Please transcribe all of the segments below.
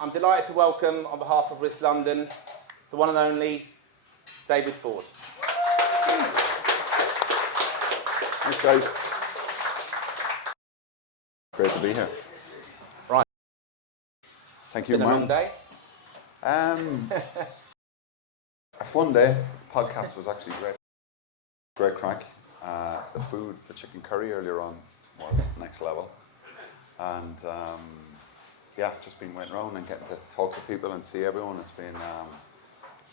I'm delighted to welcome, on behalf of Risk London, the one and only David Forde. Thanks, guys. Great to be here. Right. Thank you, Been a long day? A fun day. The podcast was actually great. Great crack. The food, the chicken curry earlier on was next level. And yeah, just been waiting around and getting to talk to people and see everyone. It's been,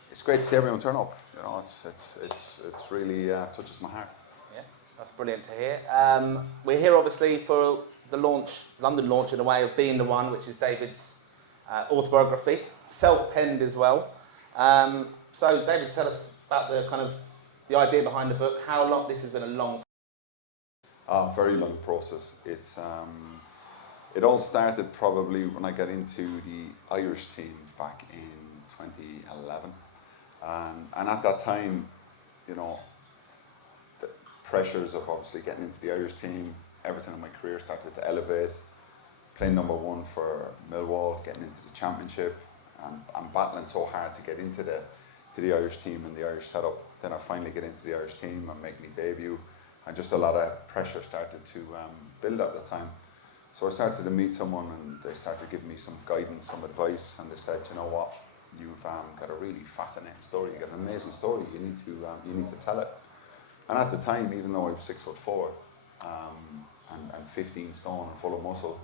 it's great to see everyone turn up. You know, it's really touches my heart. Yeah, that's brilliant to hear. We're here obviously for the launch, London launch in a way of Being the One, which is David's autobiography, self-penned as well. So David, tell us about the idea behind the book. How long this has been a long? Very long process. It's it all started probably when I got into the Irish team back in 2011, and at that time, you know, the pressures of obviously getting into the Irish team, everything in my career started to elevate. Playing #1 for Millwall, getting into the championship, and battling so hard to get into the Irish team and the Irish setup. Then I finally get into the Irish team and make my debut, and just a lot of pressure started to build at the time. So I started to meet someone, and they started to give me some guidance, some advice, and they said, you know what, you've got a really fascinating story. You've got an amazing story. You need to tell it. And at the time, even though I was 6'4", and 15 stone and full of muscle,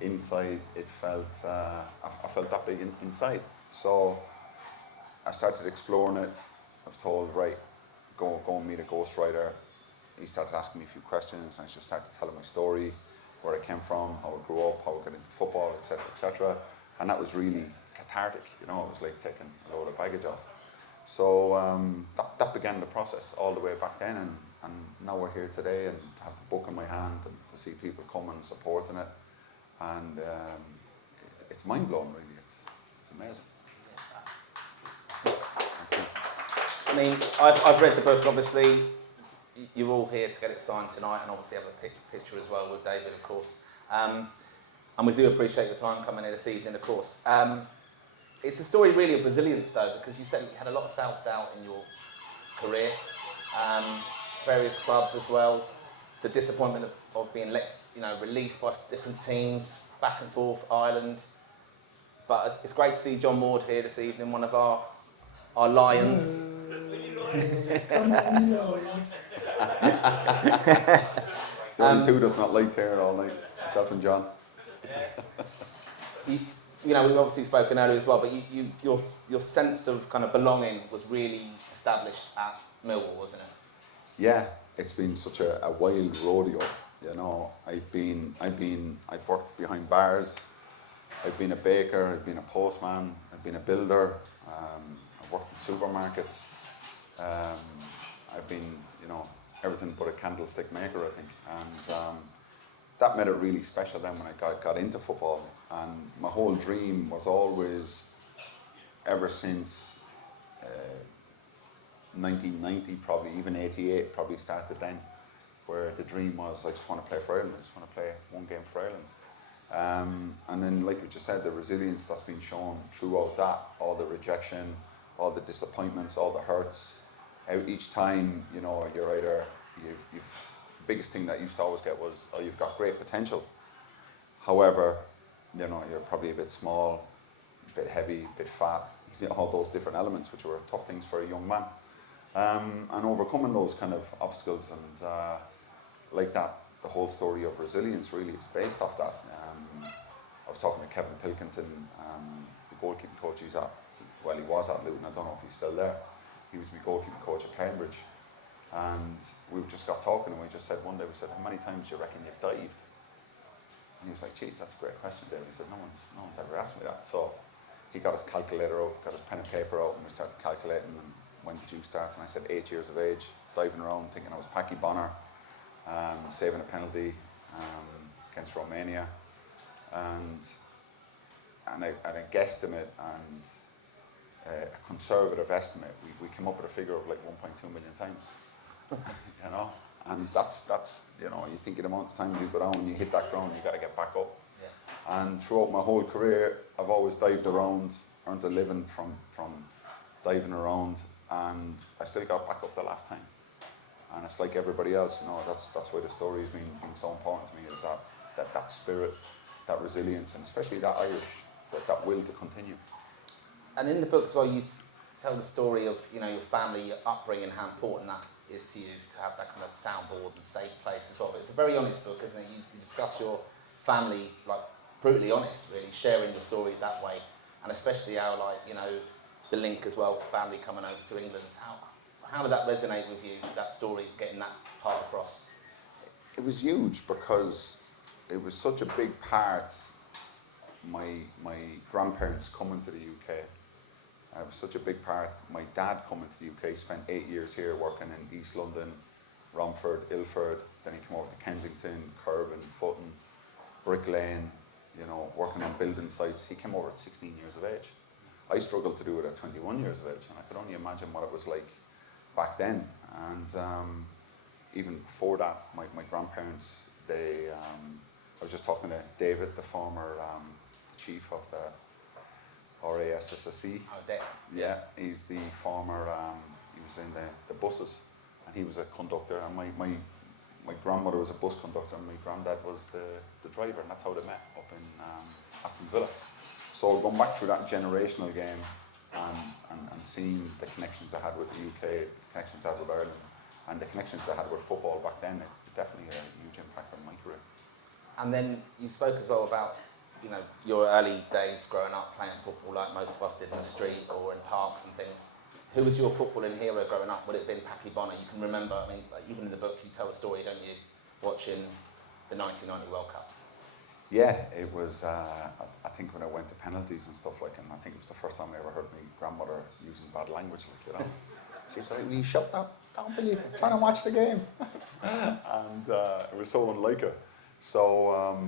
inside it felt I felt that big inside. So I started exploring it. I was told, right, go and meet a ghostwriter. He started asking me a few questions, and I just started telling my story, where I came from, how I grew up, how I got into football, etc., etc. And that was really cathartic. You know, it was like taking a load of baggage off. So that began the process all the way back then, and now we're here today, and to have the book in my hand, and to see people coming and supporting it, and it's mind blowing, really. It's amazing. I mean, I've read the book, obviously. You're all here to get it signed tonight, and obviously have a picture as well with David, of course. And we do appreciate your time coming here this evening, of course. It's a story really of resilience, though, because you said you had a lot of self-doubt in your career, various clubs as well, the disappointment of being released by different teams, back and forth, Ireland. But it's great to see John Ward here this evening, one of our Lions. The only two that's not liked here all night, myself and John. We've obviously spoken earlier as well, but your sense of kind of belonging was really established at Millwall, wasn't it? Yeah, it's been such a wild rodeo. You know, I've worked behind bars. I've been a baker. I've been a postman. I've been a builder. I've worked in supermarkets. I've been, everything but a candlestick maker, I think, and that made it really special then when I got into football. And my whole dream was always, ever since 1990, probably even 88, probably started then, where the dream was, I just want to play for Ireland. I just want to play one game for Ireland. And then, like we just said, the resilience that's been shown throughout that, all the rejection, all the disappointments, all the hurts. Each time, you're either, the biggest thing that used to always get was, oh, you've got great potential. However, you're probably a bit small, a bit heavy, a bit fat, all those different elements, which were tough things for a young man. And overcoming those kind of obstacles, and like that, the whole story of resilience really is based off that. I was talking to Kevin Pilkington, the goalkeeping coach he was at Luton. I don't know if he's still there. He was my goalkeeping coach at Cambridge. And we just got talking, and we just said one day, we said, how many times do you reckon you've dived? And he was like, geez, that's a great question, David. He said, no one's ever asked me that. So he got his calculator out, got his pen and paper out, and we started calculating, and when did you start? And I said 8 years of age, diving around, thinking I was Packy Bonner, saving a penalty against Romania. And a guesstimate and a conservative estimate, we came up with a figure of like 1.2 million times. And that's you think of the amount of times you go down and you hit that ground, you got to get back up. Yeah. And throughout my whole career, I've always dived around, earned a living from diving around, and I still got back up the last time. And it's like everybody else, you know, that's why the story's been so important to me, is that spirit, that resilience, and especially that Irish, that will to continue. And in the book as well, you tell the story of, you know, your family, your upbringing, how important that is to you to have that kind of soundboard and safe place as well. But it's a very honest book, isn't it? You discuss your family, like, brutally honest, really, sharing your story that way, and especially how, like, you know, the link as well, family coming over to England. How did that resonate with you, that story, getting that part across? It was huge because it was such a big part. My grandparents coming to the UK. It was such a big part. My dad coming to the UK, spent 8 years here working in East London, Romford, Ilford. Then he came over to Kensington, Kirban, Futton, Brick Lane, you know, working on building sites. He came over at 16 years of age. I struggled to do it at 21 years of age, and I could only imagine what it was like back then. And even before that, my grandparents, I was just talking to David, the former chief of the RASSSE. Oh, Dick. Yeah, he's the former, he was in the buses, and he was a conductor, and my grandmother was a bus conductor, and my granddad was the driver, and that's how they met up in Aston Villa. So going back through that generational game and seeing the connections I had with the UK, the connections I had with Ireland, and the connections I had with football back then, it definitely had a huge impact on my career. And then you spoke as well about, you know, your early days growing up playing football like most of us did in the street or in parks and things. Who was your footballing hero growing up? Would it have been Packy Bonner? You can remember, I mean, like, even in the book you tell the story, don't you, watching the 1990 World Cup? Yeah, it was, I think when I went to penalties and stuff like, and I think it was the first time I ever heard my grandmother using bad language, like, you know. She was like, will you shut that down, will you? I'm trying to watch the game. And it was so unlike her. So,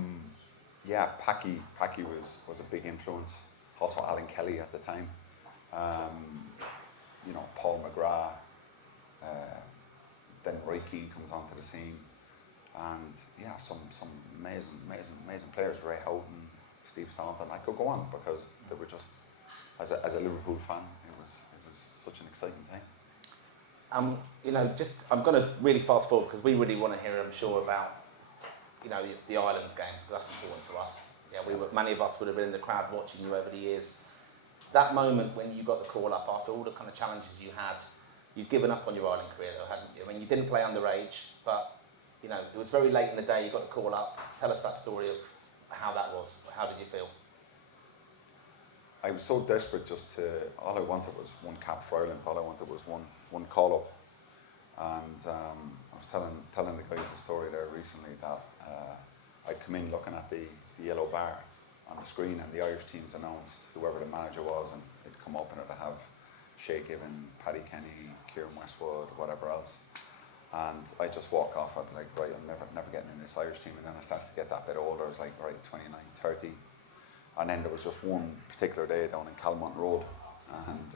yeah, Packy was a big influence. Also Alan Kelly at the time. You know, Paul McGrath. Then Roy Keane comes onto the scene. And yeah, some amazing players. Ray Houghton, Steve Staunton. I could go on because they were just, as a Liverpool fan, it was such an exciting time. You know, I'm going to really fast forward because we really want to hear, I'm sure, about, you know, the Ireland games, because that's important to us. Yeah, many of us would have been in the crowd watching you over the years. That moment when you got the call up after all the kind of challenges you had, you'd given up on your Ireland career, though, hadn't you? I mean, you didn't play underage, but you know, it was very late in the day. You got the call up. Tell us that story of how that was. How did you feel? I was so desperate all I wanted was one cap for Ireland. All I wanted was one call up. And I was telling the guys a story there recently that I'd come in looking at the yellow bar on the screen, and the Irish teams announced whoever the manager was, and it'd come up and it'd have Shay Given, Paddy Kenny, Kieran Westwood, whatever else. And I just walk off, I'd be like, right, I'm never getting in this Irish team. And then I started to get that bit older. I was like, right, 29, 30. And then there was just one particular day down in Calmont Road, and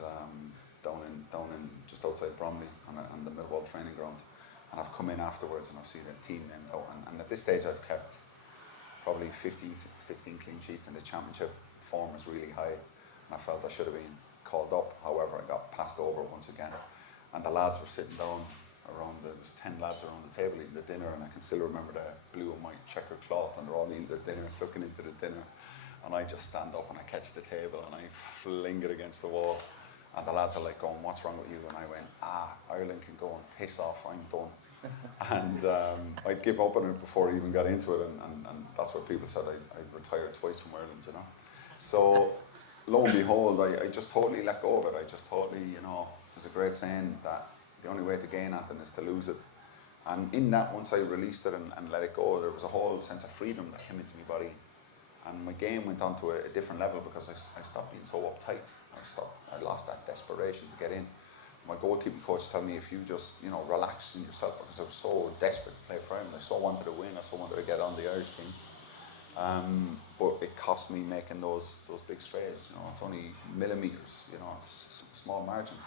down in just outside Bromley on the Millwall training ground. And I've come in afterwards and I've seen the team named out. And at this stage I've kept probably 15, 16 clean sheets in the championship. Form was really high, and I felt I should have been called up. However, I got passed over once again. And the lads were sitting down there was 10 lads around the table eating their dinner, and I can still remember the blue and white checkered cloth, and they're all eating their dinner, tucking into the dinner. And I just stand up and I catch the table and I fling it against the wall. And the lads are like going, what's wrong with you? And I went, Ireland can go and piss off, I'm done. And I'd give up on it before I even got into it, and that's what people said, I'd retired twice from Ireland, you know. So lo and behold, I just totally let go of it. I just totally, you know, there's a great saying that the only way to gain anything is to lose it. And in that, once I released it and let it go, there was a whole sense of freedom that came into my body. And my game went on to a different level because I stopped being so uptight. I lost that desperation to get in. My goalkeeping coach told me, if you just, you know, relax in yourself, because I was so desperate to play for him. I so wanted to win. I so wanted to get on the Irish team. But it cost me making those big strays. You know, it's only millimeters. You know, it's small margins.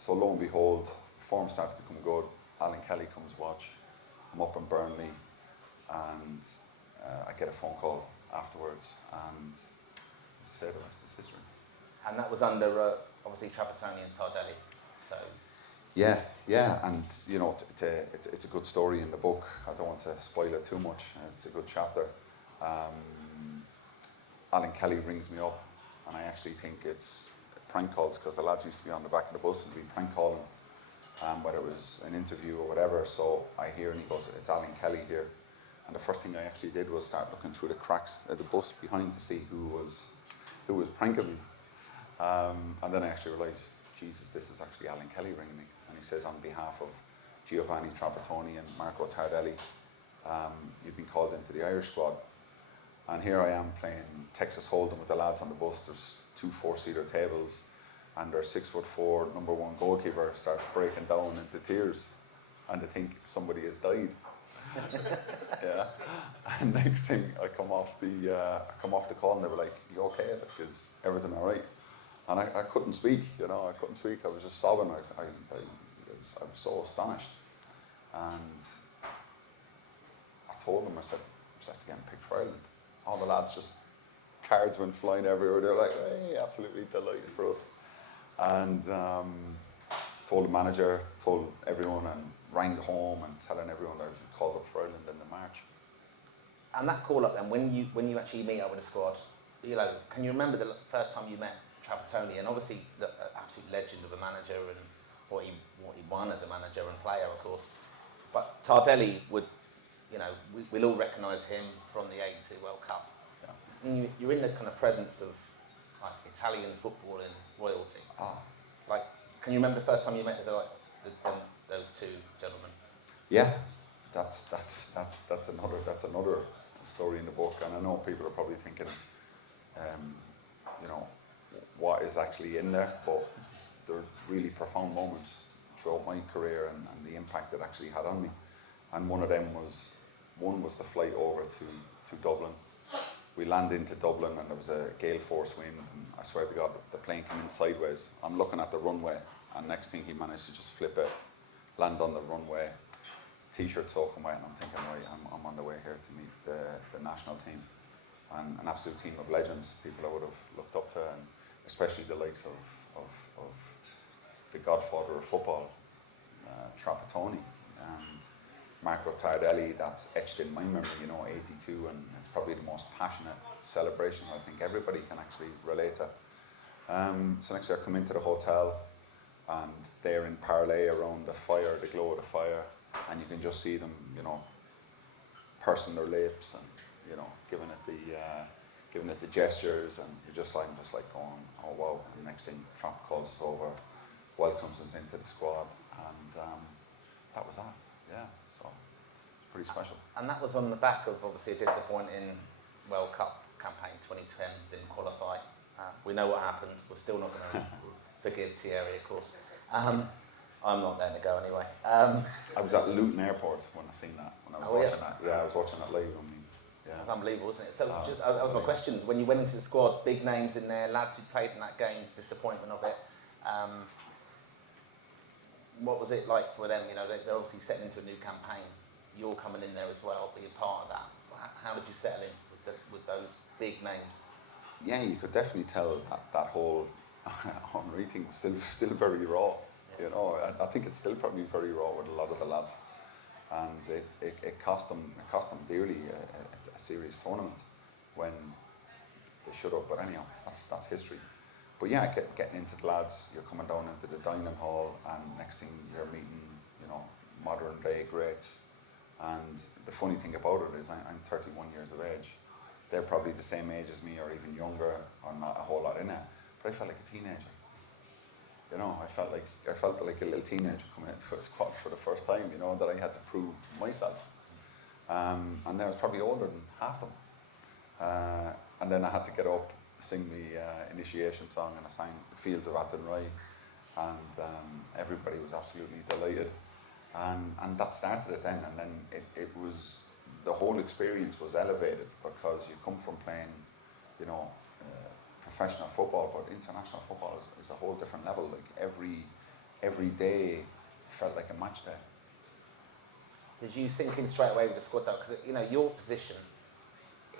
So lo and behold, form started to come good. Alan Kelly comes watch. I'm up in Burnley, and I get a phone call afterwards, and as I say, the rest is history. And that was under, obviously, Trapattoni and Tardelli. So Yeah, and you know, it's a good story in the book. I don't want to spoil it too much. It's a good chapter. Alan Kelly rings me up, and I actually think it's prank calls, because the lads used to be on the back of the bus and be prank calling, whether it was an interview or whatever. So I hear, and he goes, "It's Alan Kelly here." And the first thing I actually did was start looking through the cracks of the bus behind to see who was pranking me. And then I actually realised, Jesus, this is actually Alan Kelly ringing me. And he says, on behalf of Giovanni Trapattoni and Marco Tardelli, you've been called into the Irish squad. And here I am playing Texas Hold'em with the lads on the bus. There's 2 4-seater tables, and their 6'4" number 1 goalkeeper starts breaking down into tears, and they think somebody has died. Yeah. And next thing, I come off the call, and they were like, "You okay? Like, is everything all right?" And I couldn't speak. You know, I couldn't speak. I was just sobbing. I was so astonished. And I told them, I said, "I'm just after getting picked for Ireland." All the lads, just cards went flying everywhere. They're like, "Hey, absolutely delighted for us." And told the manager, told everyone, and rang home and telling everyone that I was called up for Ireland in the March. And that call up then, when you actually meet up with the squad, you know, can you remember the first time you met Trapattoni? And obviously, the absolute legend of a manager, and what he won as a manager and player, of course. But Tardelli would, you know, we'll all recognise him from the '82 World Cup. Yeah. And you're in the kind of presence of like Italian football and royalty. Like, can you remember the first time you met those 2 gentlemen? Yeah, that's another story in the book, and I know people are probably thinking, you know, what is actually in there, but they're really profound moments throughout my career, and the impact it actually had on me. And one of them was the flight over to Dublin. We land into Dublin, and there was a gale force wind, and I swear to God, the plane came in sideways. I'm looking at the runway, and next thing he managed to just flip it, land on the runway, t-shirt soaking wet, and I'm thinking, right, I'm on the way here to meet the national team, and an absolute team of legends, people I would have looked up to, and especially the likes of the godfather of football, Trapattoni, and Marco Tardelli. That's etched in my memory, you know, '82, and it's probably the most passionate celebration I think everybody can actually relate to. So next year I come into the hotel, and they're in parley around the fire, the glow of the fire, and you can just see them, you know, pursing their lips and, you know, giving it the gestures, and I'm just like going, oh wow. And the next thing, Trump calls us over, welcomes us into the squad, and that was that. Yeah, so it's pretty special. And that was on the back of obviously a disappointing World Cup campaign. 2010 didn't qualify. We know what happened. We're still not going to forgive Thierry, of course. I'm not there to go anyway. I was at Luton Airport when I seen that. When I was watching that. Yeah, I was watching that live. I mean, yeah. That's unbelievable, wasn't it? So just that was my questions. When you went into the squad, big names in there, lads who played in that game, disappointment of it. What was it like for them? You know, they're obviously setting into a new campaign. You're coming in there as well, being part of that. How did you settle in with those big names? Yeah, you could definitely tell that whole Henry thing was still very raw. Yeah. You know, I think it's still probably very raw with a lot of the lads, and it cost them dearly a serious tournament when they should have. But anyhow, that's history. But yeah, getting into the lads, you're coming down into the dining hall, and next thing you're meeting, you know, modern day greats. And the funny thing about it is I'm 31 years of age. They're probably the same age as me, or even younger, or not a whole lot in it. But I felt like a teenager. You know, I felt like a little teenager coming into a squad for the first time, you know, that I had to prove myself. And I was probably older than half them. And then I had to get up, sing the initiation song, and I sang The Fields of Athenry, and everybody was absolutely delighted. And that started it then, and then it was, the whole experience was elevated, because you come from playing, you know, professional football, but international football is a whole different level. Like every day felt like a match day. Did you sink in straight away with the squad though? Because, you know, your position,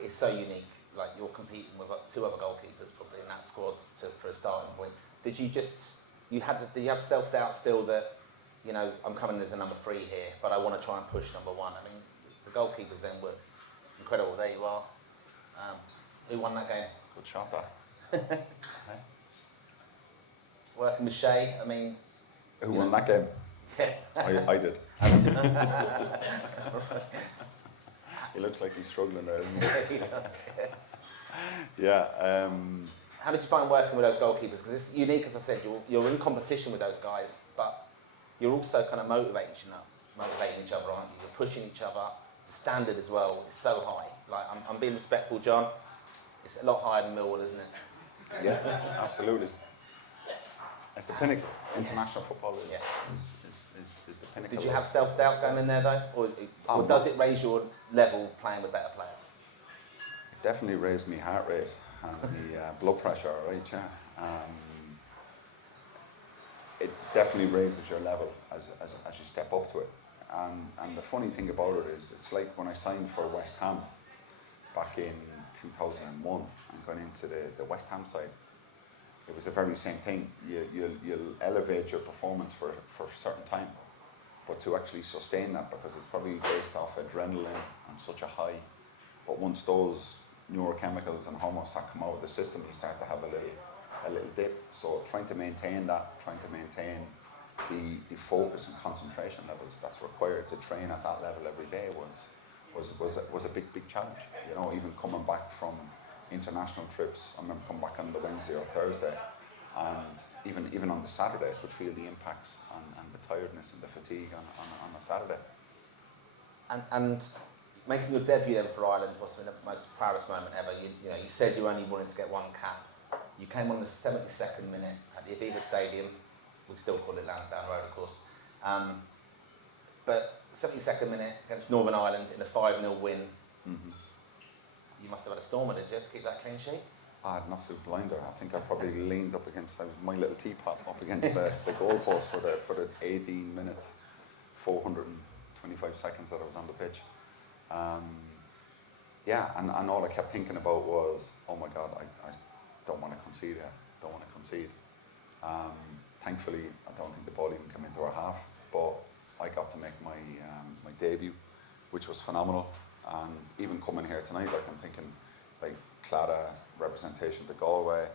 it's so unique. Like you're competing with two other goalkeepers probably in that squad for a starting point. Did you have self-doubt still that, you know, I'm coming as a number 3 here, but I want to try and push number 1? I mean, the goalkeepers then were incredible. There you are. Who won that game? Good shot, that. Working with Shay, I mean... Who won that game? Yeah. I did. He looks like he's struggling there, doesn't he? He does, Yeah. How did you find working with those goalkeepers? Because it's unique, as I said, you're in competition with those guys, but you're also kind of motivating each other, aren't you? You're pushing each other. The standard as well is so high. Like, I'm being respectful, John. It's a lot higher than Millwall, isn't it? Yeah, absolutely. It's the pinnacle. International football is the pinnacle. Did you have self-doubt going in there, though? Or does it raise your level playing with better players? It definitely raised my heart rate and my blood pressure, right? Yeah. It definitely raises your level as you step up to it. And the funny thing about it is, it's like when I signed for West Ham back in 2001 and going into the West Ham side. It was the very same thing. You'll elevate your performance for a certain time, but to actually sustain that, because it's probably based off adrenaline and such a high. But once those neurochemicals and hormones start come out of the system, you start to have a little dip. So trying to maintain that, trying to maintain the focus and concentration levels that's required to train at that level every day was a big challenge. You know, even coming back from international trips, I remember coming back on the Wednesday or Thursday, and even on the Saturday, I could feel the impacts and the tiredness and the fatigue on the Saturday. And making your debut then for Ireland was the most proudest moment ever. You know, you said you only wanted to get 1 cap. You came on the 72nd minute at the Aviva Stadium. We still call it Lansdowne Road, of course. But 72nd minute against Northern Ireland in a 5-0 win. Mm-hmm. You must have had a stormer, did you, to keep that clean sheet? I had an absolute blinder. I think I probably leaned up against my little teapot up against the goalpost for the 18 minutes, 425 seconds that I was on the pitch. Yeah, and all I kept thinking about was, oh my God, I don't want to concede here. Don't want to concede. Thankfully, I don't think the ball even came into our half, but I got to make my debut, which was phenomenal. And even coming here tonight, like I'm thinking, like Claddagh representation to Galway,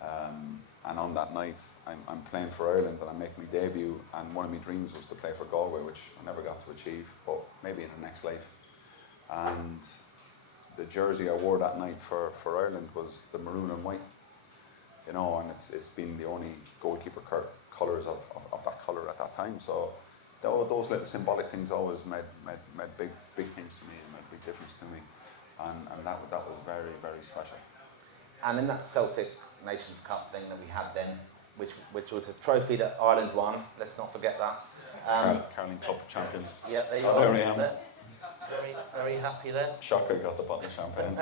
and on that night, I'm playing for Ireland and I make my debut. And one of my dreams was to play for Galway, which I never got to achieve, but maybe in the next life. And the jersey I wore that night for Ireland was the maroon and white, you know, and it's been the only goalkeeper colours of that colour at that time. So those little symbolic things always made big things to me and made a big difference to me, and that was very, very special. And in that Celtic Nations Cup thing that we had then, which was a trophy that Ireland won, let's not forget that. Carling Cup champions. Yeah, there you Oh, go. there we am. Very, very happy there. Shocker, got the bottle of champagne.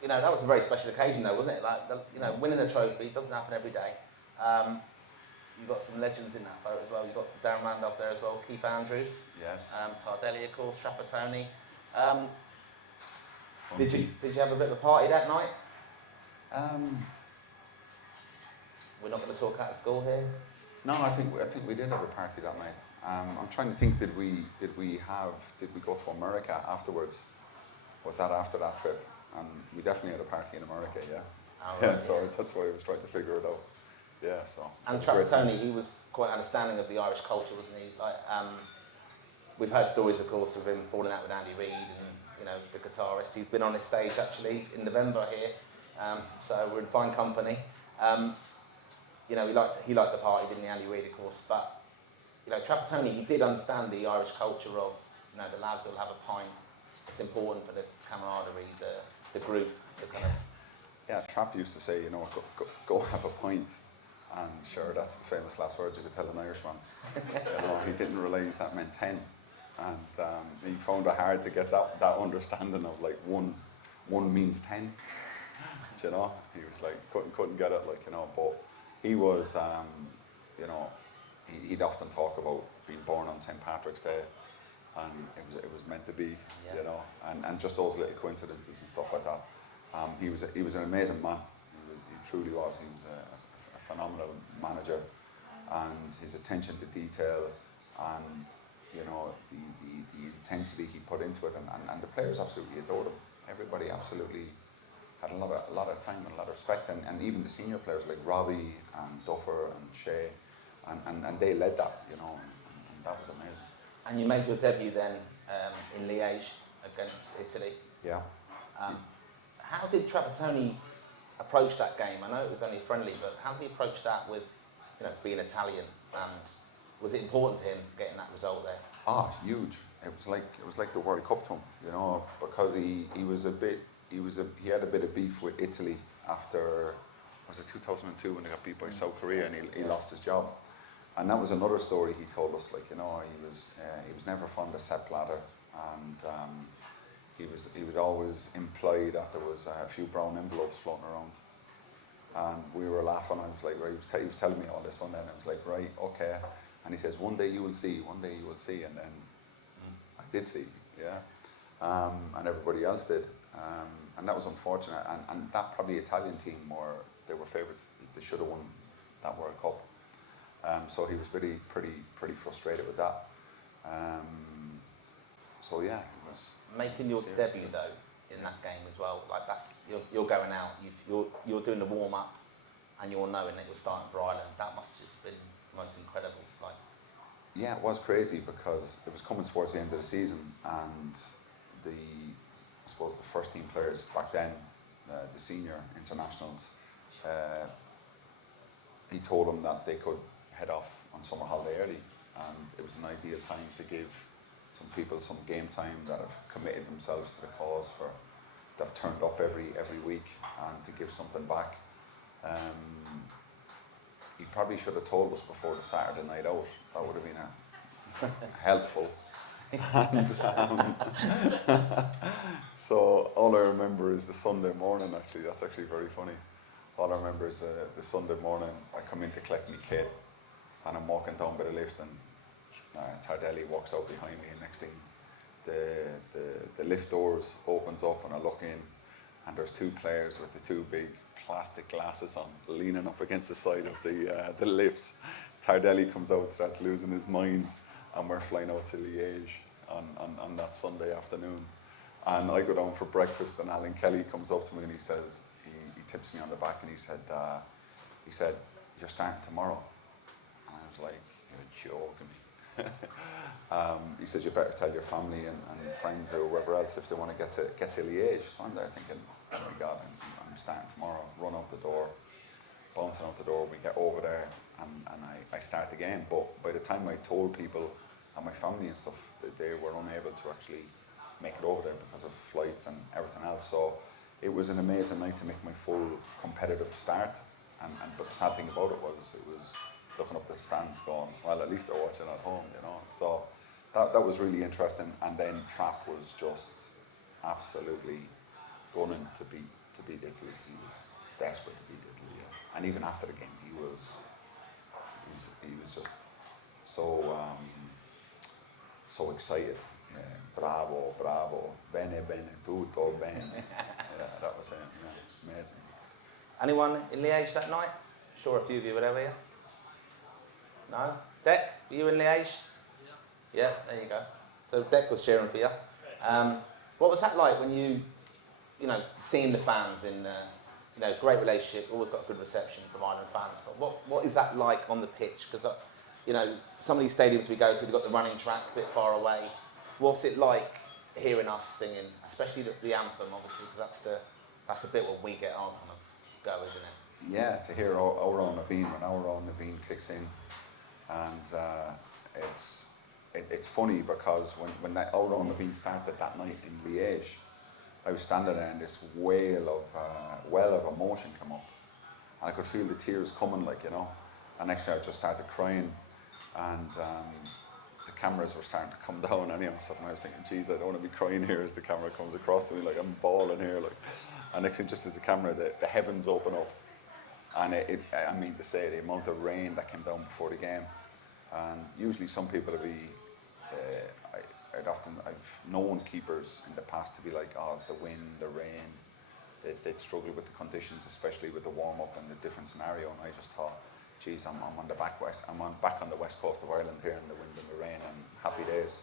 You know, that was a very special occasion though, wasn't it? Like, you know, winning a trophy doesn't happen every day. You've got some legends in that photo as well. You've got Darren Randolph there as well, Keith Andrews. Yes. Tardelli, of course, Trapattoni. Did you have a bit of a party that night? We're not going to talk out of school here. No, I think we did have a party that night. I'm trying to think, did we go to America afterwards? Was that after that trip? And we definitely had a party in America, yeah. Oh, yeah, right, so that's why I was trying to figure it out. Yeah, so. And Trapattoni, he was quite understanding of the Irish culture, wasn't he? Like, we've heard stories, of course, of him falling out with Andy Reid and, you know, the guitarist. He's been on his stage actually in November here, so we're in fine company. You know, he liked to party, didn't he, Andy Reid, of course, but, you know, Trapattoni, he did understand the Irish culture of, you know, the lads will have a pint. It's important for the camaraderie, the group to kind of... Yeah, Trapp used to say, you know, go have a pint. And sure, that's the famous last words you could tell an Irishman. You know, he didn't realise that meant 10. And he found it hard to get that understanding of like one means 10. You know, he was like, couldn't get it, like, you know, but he was, you know, he'd often talk about being born on St. Patrick's Day, and it was meant to be, Yeah. you know, and just those little coincidences and stuff like that. He was an amazing man. He truly was. He was a phenomenal manager, and his attention to detail, and you know the intensity he put into it, and the players absolutely adored him. Everybody absolutely had a lot of time and a lot of respect, and even the senior players like Robbie and Duffer and Shea, and they led that, you know, and that was amazing. And you made your debut then in Liège against Italy. Yeah. How did Trapattoni approach that game? I know it was only friendly, but how did he approach that with, you know, being Italian? And was it important to him getting that result there? Ah, huge. It was like the World Cup to him, you know, because he had a bit of beef with Italy after, was it 2002 when they got beat by South Korea, and he lost his job. And that was another story he told us, like, you know, he was never fond of Sepp Blatter, and he would always imply that there was a few brown envelopes floating around. And we were laughing. I was like, right, he was telling me all this one then. I was like, right, okay. And he says, one day you will see, one day you will see. And then I did see, yeah. And everybody else did. And that was unfortunate. And that probably Italian team they were favourites. They should have won that World Cup. So he was pretty frustrated with that. So yeah, it was Making your serious. debut though in that game as well, like that's you're going out, you're doing the warm up, and you're knowing that you're starting for Ireland. That must have just been most incredible. Like, yeah, it was crazy because it was coming towards the end of the season, and I suppose the first team players back then, the senior internationals, he told them that they could head off on summer holiday early, and it was an ideal time to give some people some game time that have committed themselves to the cause, that have turned up every week, and to give something back. He probably should have told us before the Saturday night out. That would have been helpful. And, so all I remember is the Sunday morning. Actually, that's actually very funny. All I remember is the Sunday morning. I come in to collect my kit, and I'm walking down by the lift, and Tardelli walks out behind me, and next thing the lift doors opens up, and I look in, and there's two players with the two big plastic glasses on, leaning up against the side of the lifts. Tardelli comes out, starts losing his mind, and we're flying out to Liège on that Sunday afternoon. And I go down for breakfast, and Alan Kelly comes up to me, and he says, he tips me on the back, and he said, you're starting tomorrow. And I was like, you're joking me. He said, you better tell your family and friends or whoever else if they want to get to Liège. So I'm there thinking, oh my God, I'm starting tomorrow. Run out the door, bouncing out the door. We get over there, and I start the game. But by the time I told people and my family and stuff, they were unable to actually make it over there because of flights and everything else. So it was an amazing night to make my full competitive start. But the sad thing about it was looking up the stands going, well, at least they're watching at home, you know. So that was really interesting. And then Trapp was just absolutely gunning to beat Italy. He was desperate to beat Italy. Yeah. And even after the game, he was just so excited. Yeah. Bravo, bene, tutto bene. Yeah, that was it. Yeah. Amazing. anyone in Liège that night? Sure, a few of you were there, were you? No? Dec, were you in Liège? Yeah, there you go. So Dec was cheering for you. What was that like when you seeing the fans in, great relationship, always got a good reception from Ireland fans, but what is that like on the pitch? Because, some of these stadiums we go to, they've got the running track a bit far away. What's it like hearing us singing, especially the anthem, obviously, because that's the bit where we get our kind of go, isn't it? Yeah, to hear our own Naveen, when our own Naveen kicks in, and it's funny because when that our own Naveen started that night in Liège, I was standing there and this well of emotion come up, and I could feel the tears coming, and next thing I just started crying, and the cameras were starting to come down and stuff, and I was thinking, geez, I don't want to be crying here as the camera comes across to me, I'm bawling here, and next thing, just as the camera, the heavens open up, and I mean to say, the amount of rain that came down before the game, and usually some people would be, I've known keepers in the past to be like, oh, the wind, the rain, they'd struggle with the conditions, especially with the warm up and the different scenario. And I just thought, geez, I'm back on the west coast of Ireland here in the wind and the rain, and happy days.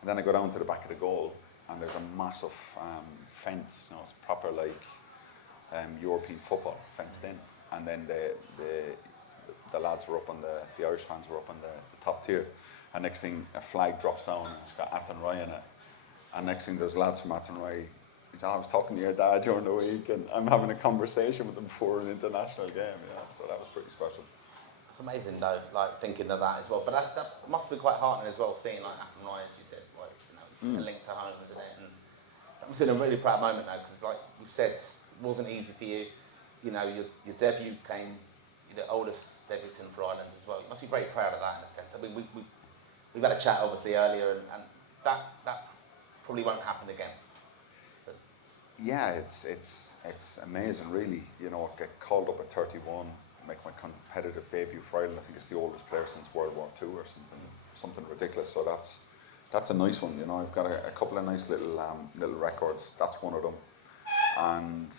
And then I go down to the back of the goal, and there's a massive fence. You know, it's proper like European football fenced in. And then the lads were up on the Irish fans were up on the top tier. And next thing, a flag drops down and it's got Athenry in it. And next thing, there's lads from Athenry. I was talking to your dad during the week, and I'm having a conversation with them before an international game. Yeah, so that was pretty special. It's amazing though, like thinking of that as well. But that must be quite heartening as well, seeing like Athenry, as you said, like, you know, it's a link to home, isn't it? And I'm still in a really proud moment though, because like you've said, it wasn't easy for you. You know, your debut came, you're the oldest debutant for Ireland as well. You must be very proud of that in a sense. I mean, we've had a chat obviously earlier, and that probably won't happen again. But yeah, it's amazing, really. You know, get called up at 31, make my competitive debut for Ireland. I think it's the oldest player since World War II or something ridiculous. So that's a nice one. You know, I've got a couple of nice little records. That's one of them. And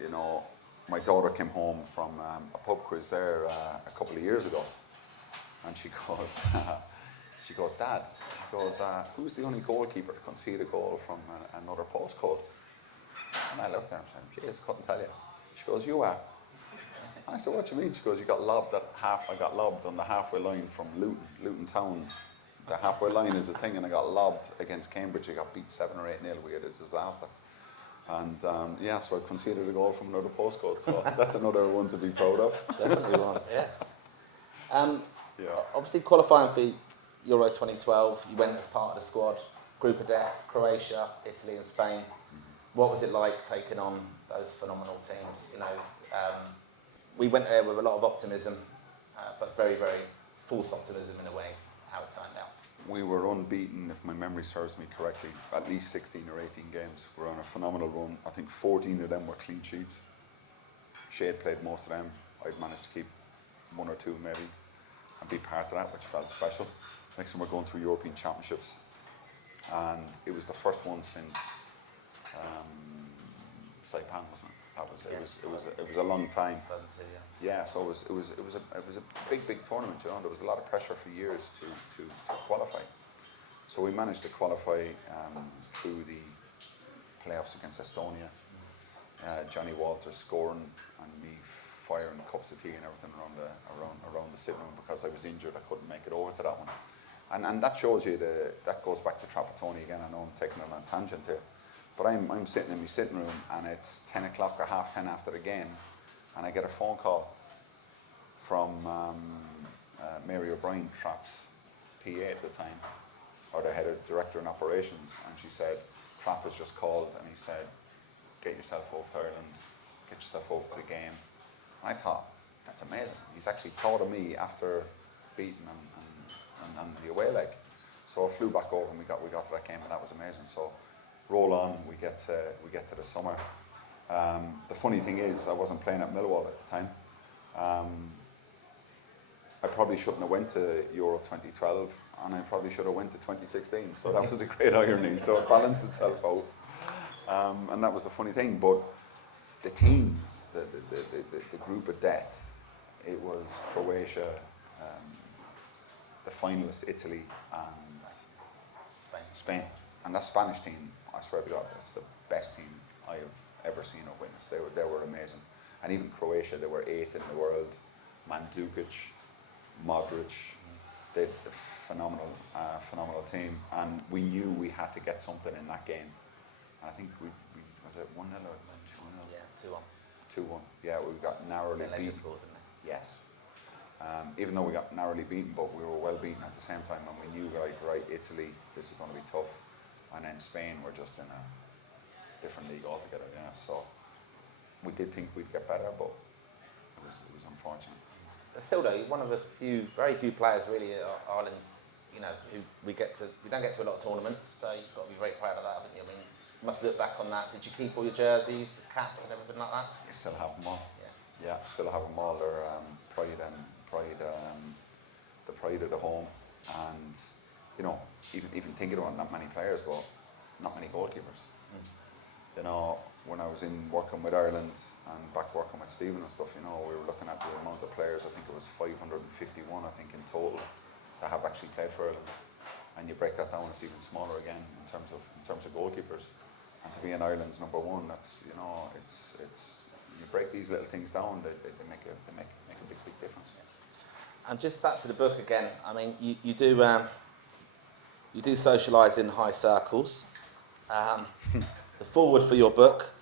you know, my daughter came home from a pub quiz there a couple of years ago, and she goes, Dad, who's the only goalkeeper to concede a goal from another postcode? And I looked at her and said, geez, I couldn't tell you. She goes, you are. And I said, what do you mean? She goes, I got lobbed on the halfway line from Luton Town. The halfway line is a thing, and I got lobbed against Cambridge. I got beat 7 or 8-0. We had a disaster. And so I conceded a goal from another postcode. So that's another one to be proud of. definitely one, yeah. Yeah. Obviously qualifying for Euro 2012, you went as part of the squad, group of death, Croatia, Italy and Spain. What was it like taking on those phenomenal teams? You know, we went there with a lot of optimism, but very, very false optimism in a way, how it turned out. We were unbeaten, if my memory serves me correctly, at least 16 or 18 games. We're on a phenomenal run. I think 14 of them were clean sheets. Shade played most of them. I'd managed to keep 1 or 2 maybe, and be part of that, which felt special. Next time we're going to European Championships, and it was the first one since Saipan, wasn't it? It was a long time. Yeah, so it was a big tournament. You know, there was a lot of pressure for years to qualify. So we managed to qualify through the playoffs against Estonia. Johnny Walters scoring and me firing cups of tea and everything around the sitting room because I was injured. I couldn't make it over to that one. And that shows you that goes back to Trapattoni again. I know I'm taking it on a tangent here. But I'm sitting in my sitting room, and it's 10 o'clock or 10:30 after the game, and I get a phone call from Mary O'Brien, Trapp's PA at the time, or the head of director in operations, and she said, Trapp has just called, and he said, get yourself over to Ireland, get yourself over to the game. And I thought, that's amazing. He's actually thought of me after beating on the away leg. So I flew back over, and we got to that game, and that was amazing. So roll on, we get to the summer. The funny thing is, I wasn't playing at Millwall at the time. I probably shouldn't have went to Euro 2012, and I probably should have went to 2016. So that was a great irony. So it balanced itself out, and that was the funny thing. But the teams, the group of death, it was Croatia, the finalists Italy, and Spain. And that Spanish team, I swear to God, that's the best team I have ever seen or witnessed. They were amazing. And even Croatia, they were 8th in the world. Mandzukic, Modric, they had a phenomenal team. And we knew we had to get something in that game. And I think we was it 1-0 or 2-0? Yeah, 2-1. 2-1. Yeah, we got narrowly beaten. Scored, didn't they? Yes. Even though we got narrowly beaten, but we were well beaten at the same time, and we knew, right, Italy, this is going to be tough. And then Spain were just in a different league altogether, yeah. So we did think we'd get better, but it was unfortunate. But still though, one of the very few players really at Ireland, you know, who we don't get to a lot of tournaments, so you've got to be very proud of that, haven't you? I mean, you must look back on that. Did you keep all your jerseys, caps and everything like that? I still have them all. Yeah, still have them all. They're the pride of the home, and you know, even thinking about not many players, but not many goalkeepers. You know, when I was working with Ireland and back working with Stephen and stuff, you know, we were looking at the amount of players. I think it was 551, I think, in total that have actually played for Ireland. And you break that down, it's even smaller again in terms of goalkeepers. And to be in Ireland's number one, that's, you know, it's you break these little things down, they make a big difference. And just back to the book again. I mean, you do socialise in high circles. The foreword for your book,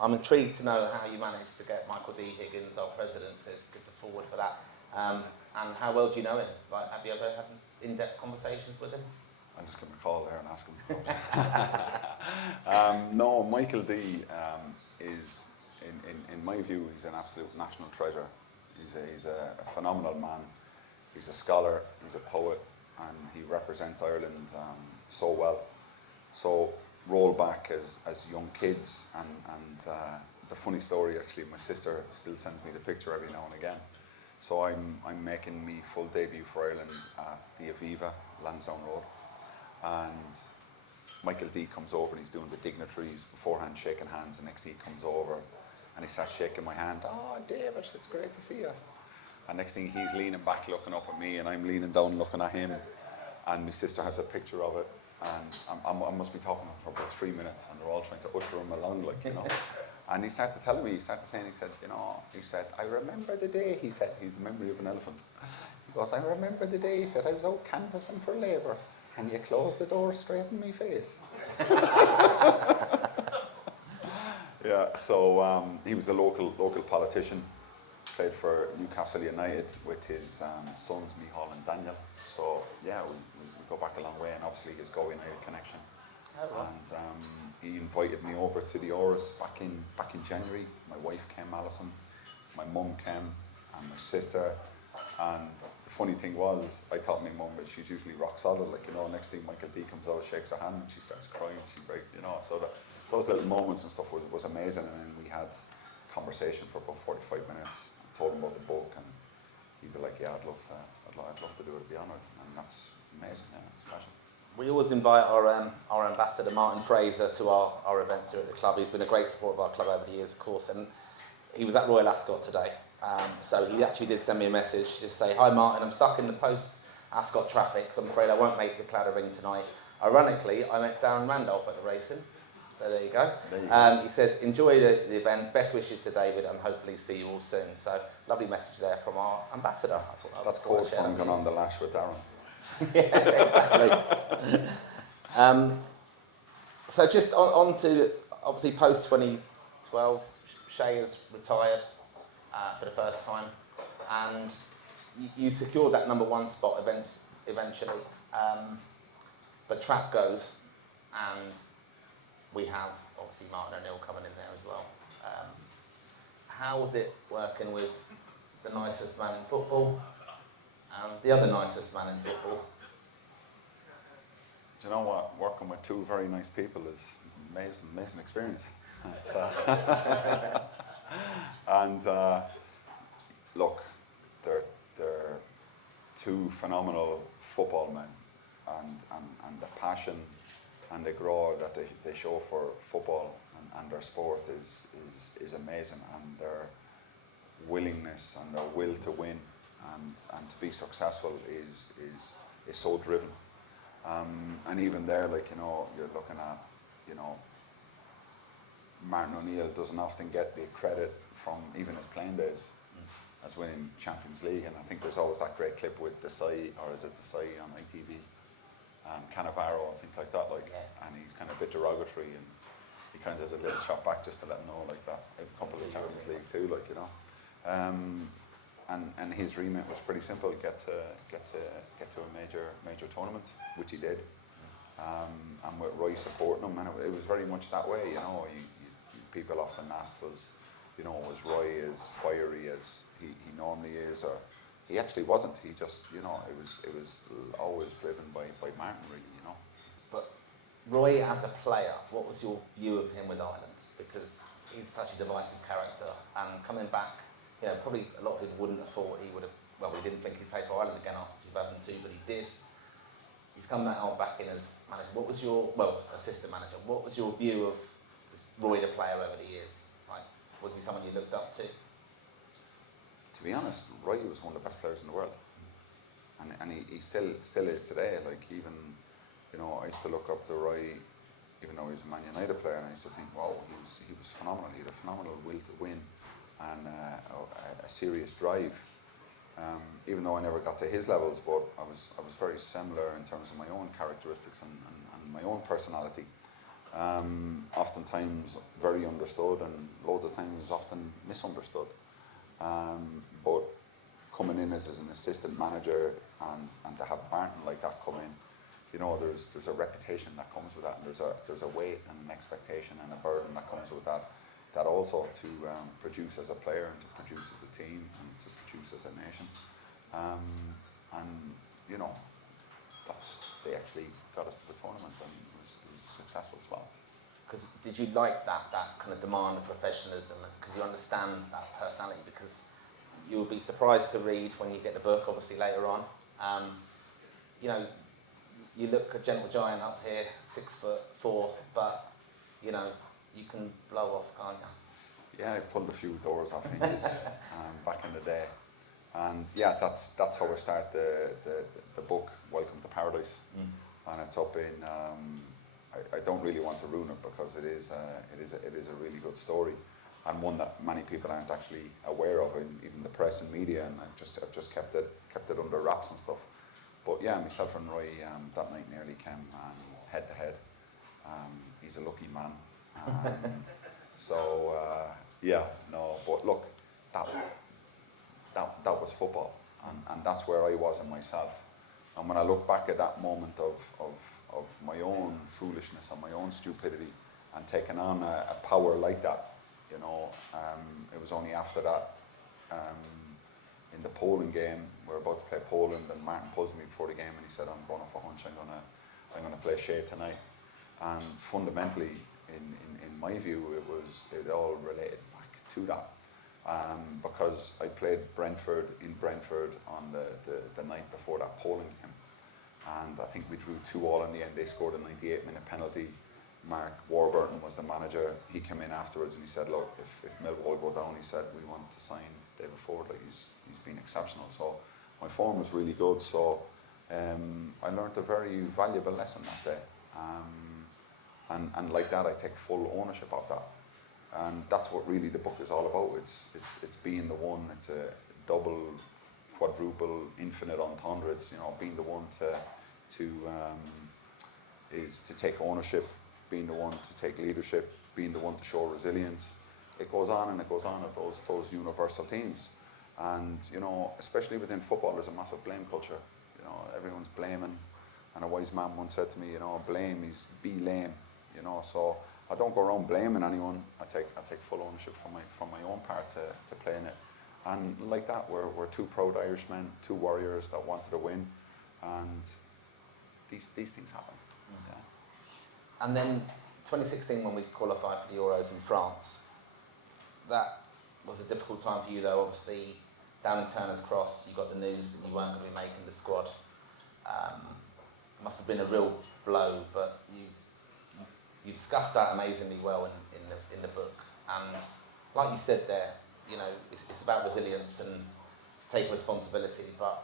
I'm intrigued to know how you managed to get Michael D. Higgins, our president, to give the foreword for that. And how well do you know him? Like, have you ever had in-depth conversations with him? I'll just give him a call there and ask him. No, Michael D. Is, in my view, he's an absolute national treasure. He's a phenomenal man. He's a scholar, he's a poet, and he represents Ireland so well. So roll back as young kids, and the funny story, actually, my sister still sends me the picture every now and again. So I'm making me full debut for Ireland at the Aviva, Lansdowne Road, and Michael D comes over and he's doing the dignitaries beforehand, shaking hands. The next thing he comes over and he starts shaking my hand. Oh, David, it's great to see you. And next thing he's leaning back looking up at me, and I'm leaning down looking at him, and my sister has a picture of it, and I must be talking for about 3 minutes, and they're all trying to usher him along, like, you know. And he started telling me, he said, you know, I remember the day, he said, he's the memory of an elephant. He goes, I remember the day, he said, I was out canvassing for Labour, and you closed the door straight in my face. Yeah, so he was a local politician, played for Newcastle United with his sons, Michal and Daniel. So yeah, we go back a long way, and obviously his Go United connection. Oh, wow. And he invited me over to the Oris back in January. My wife came, Alison, my mum came, and my sister. And the funny thing was, I thought my mum, she's usually rock solid, like, you know. Next thing Michael D comes out, shakes her hand, and she starts crying. She breaks, you know. So those little moments and stuff was amazing. And then we had conversation for about 45 minutes. I told him about the book, and he'd be like, "Yeah, I'd love to do it, to be honoured." And that's amazing. Yeah, it's special. We always invite our ambassador, Martin Fraser, to our events here at the club. He's been a great support of our club over the years, of course, and he was at Royal Ascot today. So he actually did send me a message, just say, "Hi Martin, I'm stuck in the post-Ascot traffic, so I'm afraid I won't make the Claddagh Ring tonight." Ironically, I met Darren Randolph at the racing. So there you go. He says, "Enjoy the event, best wishes to David, and hopefully see you all soon." So lovely message there from our ambassador. I thought That's code fun going on the lash with Darren. Yeah, exactly. So just on to, obviously, post-2012, Shay has retired for the first time, and you secured that number one spot eventually. But Trap goes, and we have, obviously, Martin O'Neill coming in there as well. How was it working with the nicest man in football and the other nicest man in football? Do you know what? Working with two very nice people is amazing experience. And look, they're two phenomenal football men, and the passion and the grow that they show for football and their sport is amazing, and their willingness and their will to win and to be successful is so driven. And even there, like, you know, you're looking at, you know, Martin O'Neill doesn't often get the credit from even his playing days as winning Champions League, and I think there's always that great clip with Desai, or is it Desai on ITV, Cannavaro, and things like that, like, and he's kind of a bit derogatory, and he kind of does a little shot back just to let him know, like, that I have a couple of Champions Leagues too, like, you know. And his remit was pretty simple: get to a major tournament, which he did. And with Roy supporting him, and it was very much that way, you know. People often asked, was Roy as fiery as he normally is, or he actually wasn't. He just, you know, it was always driven by Martin, really, you know. But Roy as a player, what was your view of him with Ireland? Because he's such a divisive character, and coming back, you know, probably a lot of people wouldn't have thought he would have. Well, we didn't think he'd play for Ireland again after 2002, but he did. he's come now back in as manager. What was your, well, assistant manager, what was your view of Roy the player over the years? Like, was he someone you looked up to? To be honest, Roy was one of the best players in the world. And he still is today. Like, even, you know, I used to look up to Roy, even though he was a Man United player, and I used to think, wow, he was phenomenal. He had a phenomenal will to win and a serious drive. Even though I never got to his levels, but I was very similar in terms of my own characteristics and my own personality. Oftentimes very understood, and loads of times often misunderstood. But coming in as an assistant manager and to have Martin like that come in, you know, there's a reputation that comes with that, and there's a weight and an expectation and a burden that comes with that also to produce as a player and to produce as a team and to produce as a nation. And you know, they actually got us to the tournament, and it was a successful spell. Because did you like that kind of demand of professionalism? Because you understand that personality. Because you'll be surprised to read when you get the book, obviously later on. You know, you look a gentle giant up here, 6'4", but you know you can blow off, can't you? Yeah, I pulled a few doors off hinges back in the day, and yeah, that's how I start the book, Welcome to Paradise, and it's up in. I don't really want to ruin it because it is a really good story, and one that many people aren't actually aware of, in even the press and media, and I've just kept it under wraps and stuff. But yeah, myself and Roy that night nearly came head to head. He's a lucky man. So yeah, no, but look, that was football, and that's where I was in myself. And when I look back at that moment of my own foolishness and my own stupidity and taking on a power like that, you know, it was only after that, in the Poland game, we're about to play Poland, and Martin pulls me before the game and he said, I'm going off a hunch, I'm gonna play Shea tonight. And fundamentally, in my view, it all related back to that. Because I played Brentford on the night before that Poland game, and I think we drew 2-2 in the end. They scored a 98-minute penalty. Mark Warburton was the manager. He came in afterwards and he said, look, if Millwall go down, he said, we want to sign David Forde. Like, he's been exceptional. So my form was really good. So I learned a very valuable lesson that day. And like that, I take full ownership of that. And that's what really the book is all about. It's being the one. It's a double, quadruple, infinite entendres. You know, being the one to take ownership, being the one to take leadership, being the one to show resilience. It goes on and it goes on at those universal themes. And you know, especially within football, there's a massive blame culture. You know, everyone's blaming. And a wise man once said to me, you know, blame is be lame. You know, so I don't go around blaming anyone. I take full ownership from my own part to play in it. And like that, we're two proud Irishmen, two warriors that wanted to win, and these things happen. Yeah. And then 2016, when we qualified for the Euros in France, that was a difficult time for you, though. Obviously, down in Turner's Cross, you got the news that you weren't going to be making the squad. Must have been a real blow, but you discussed that amazingly well in the book. And like you said there, you know, it's about resilience and taking responsibility, but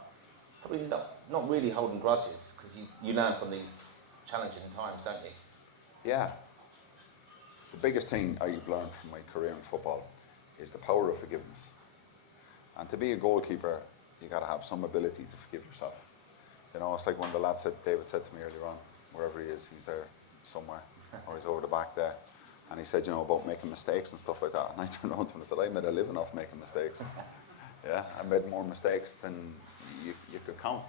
probably not really holding grudges, because you learn from these challenging times, don't you? Yeah. The biggest thing I've learned from my career in football is the power of forgiveness. And to be a goalkeeper, you got to have some ability to forgive yourself. You know, it's like when the lad David said to me earlier on, wherever he is, he's there somewhere, or he's over the back there. And he said, you know, about making mistakes and stuff like that. And I turned around to him and said, I made a living off making mistakes. Yeah, I made more mistakes than you could count.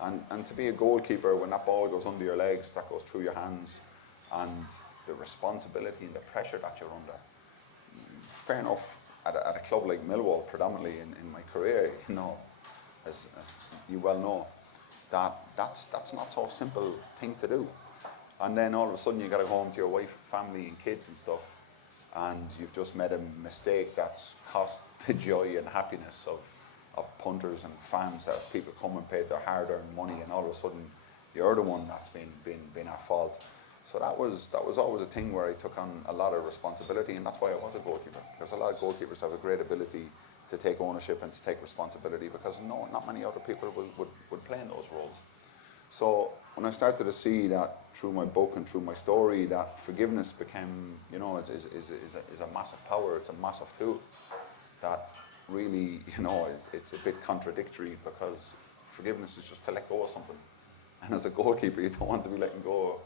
And to be a goalkeeper, when that ball goes under your legs, that goes through your hands, and the responsibility and the pressure that you're under. Fair enough, at a club like Millwall, predominantly in my career, you know, as you well know, that's not so simple thing to do. And then all of a sudden you got to go home to your wife, family and kids and stuff, and you've just made a mistake that's cost the joy and happiness of punters and fans, that people come and paid their hard-earned money, and all of a sudden you're the one that's been at fault. So that was always a thing where I took on a lot of responsibility, and that's why I was a goalkeeper, because a lot of goalkeepers have a great ability to take ownership and to take responsibility, because not many other people would play in those roles. So when I started to see that through my book and through my story, that forgiveness became, is a massive power, it's a massive tool, that really, it's a bit contradictory, because forgiveness is just to let go of something. And as a goalkeeper, you don't want to be letting go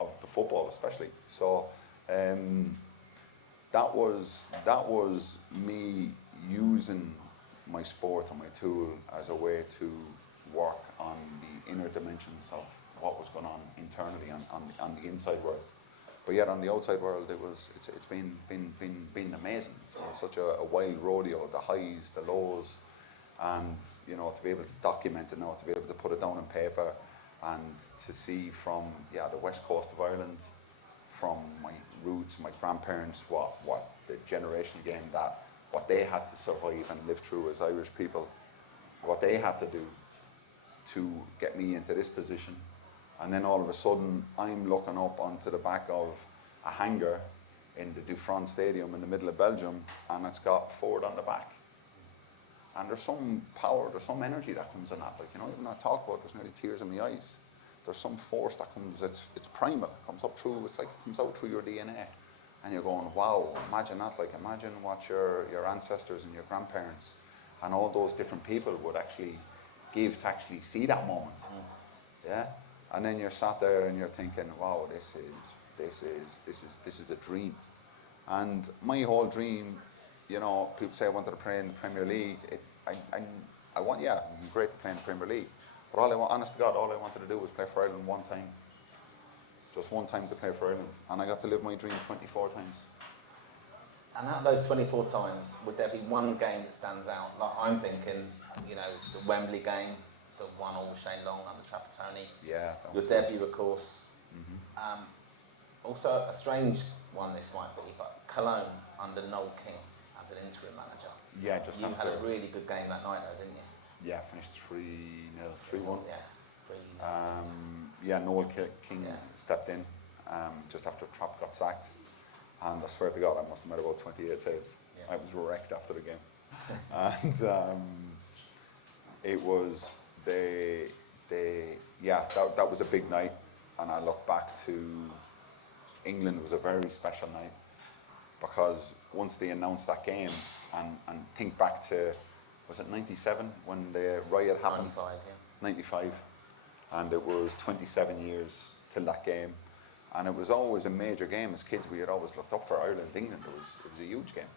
of the football, especially. So that was me using my sport and my tool as a way to work on the inner dimensions of what was going on internally on the inside world. But yet on the outside world, it's been amazing. It's been such a wild rodeo, the highs, the lows, and to be able to document it now, to be able to put it down on paper, and to see from the west coast of Ireland, from my roots, my grandparents, what the generational game, that what they had to survive and live through as Irish people, what they had to do to get me into this position. And then all of a sudden, I'm looking up onto the back of a hangar in the Dufresne Stadium in the middle of Belgium, and it's got Forde on the back. And there's some power, there's some energy that comes in that. Even when I talk about it, there's nearly tears in my eyes. There's some force that comes, it's primal, it comes up through, it's like it comes out through your DNA. And you're going, wow, imagine that, imagine what your ancestors and your grandparents and all those different people would actually give to actually see that moment. Yeah? And then you're sat there and you're thinking, wow, this is a dream. And my whole dream, people say I wanted to play in the Premier League. I'm great to play in the Premier League. But honest to God, all I wanted to do was play for Ireland one time. Just one time to play for Ireland. And I got to live my dream 24 times. And out of those 24 times, would there be one game that stands out? Like I'm thinking, the Wembley game, the 1-1 Shane Long under Trapattoni. Yeah. Your debut, of course. Mm-hmm. Also, a strange one this might be, but Cologne under Noel King as an interim manager. Yeah, You had a really good game that night, though, didn't you? Yeah, finished 3-0, 3-1. Yeah, 3-0. Noel King stepped in just after Trapp got sacked. And I swear to God, I must have made about 28 saves. Yeah. I was wrecked after the game. And it was, that was a big night. And I look back to England was a very special night, because once they announced that game, and think back to, was it 97 when the riot happened? 95. And it was 27 years till that game. And it was always a major game. As kids, we had always looked up for Ireland, England. It was a huge game.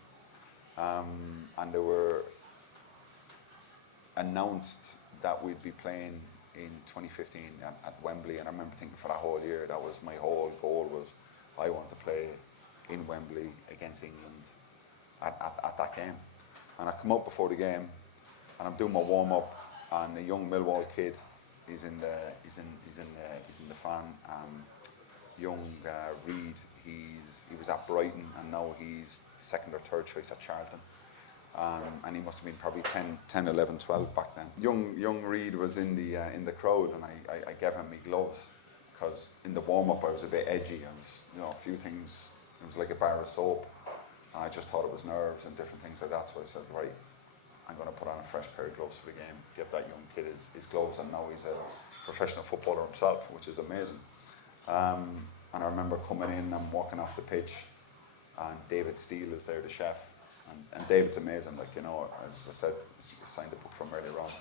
And they were announced that we'd be playing in 2015 at Wembley. And I remember thinking for that whole year, that was my whole goal, was I want to play in Wembley against England at that game. And I come out before the game, and I'm doing my warm up, and a young Millwall kid, he's in the fan. Young Reid, he was at Brighton, and now he's second or third choice at Charlton. And he must have been probably 10, 11, 12 back then. Young Reid was in the crowd, and I gave him my gloves, because in the warm up I was a bit edgy. I was, a few things. It was like a bar of soap, and I just thought it was nerves and different things like that. So I said, right, I'm going to put on a fresh pair of gloves for the game. Give that young kid his gloves, and now he's a professional footballer himself, which is amazing. And I remember coming in and walking off the pitch, and David Steele is there, the chef. And David's amazing, as I said, he signed a book from earlier on,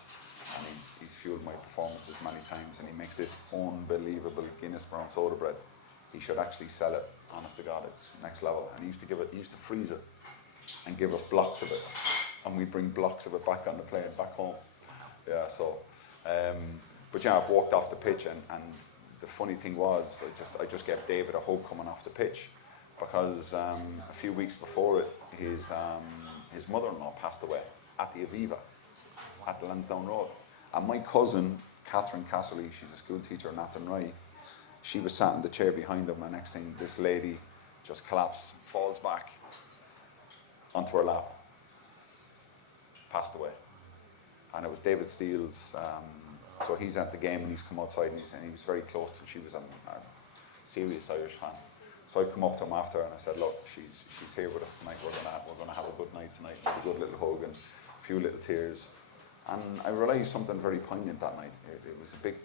and he's fueled my performances many times, and he makes this unbelievable Guinness brown soda bread. He should actually sell it, honest to God, it's next level. And he used to freeze it and give us blocks of it, and we'd bring blocks of it back on the plane, back home. Yeah, so, but I walked off the pitch, and the funny thing was, I just gave David a hug coming off the pitch, because a few weeks before it, his mother-in-law passed away at the Aviva, at the Lansdowne Road. And my cousin, Catherine Casserly, she's a school teacher in Athenry, she was sat in the chair behind him, and next thing, this lady just collapsed, falls back onto her lap, passed away. And it was David Steele's So he's at the game and he's come outside and he was very close to, she was a serious Irish fan. So I come up to him after and I said, look, she's here with us tonight. We're gonna have a good night tonight. A good little hug and a few little tears. And I realised something very poignant that night. It was a big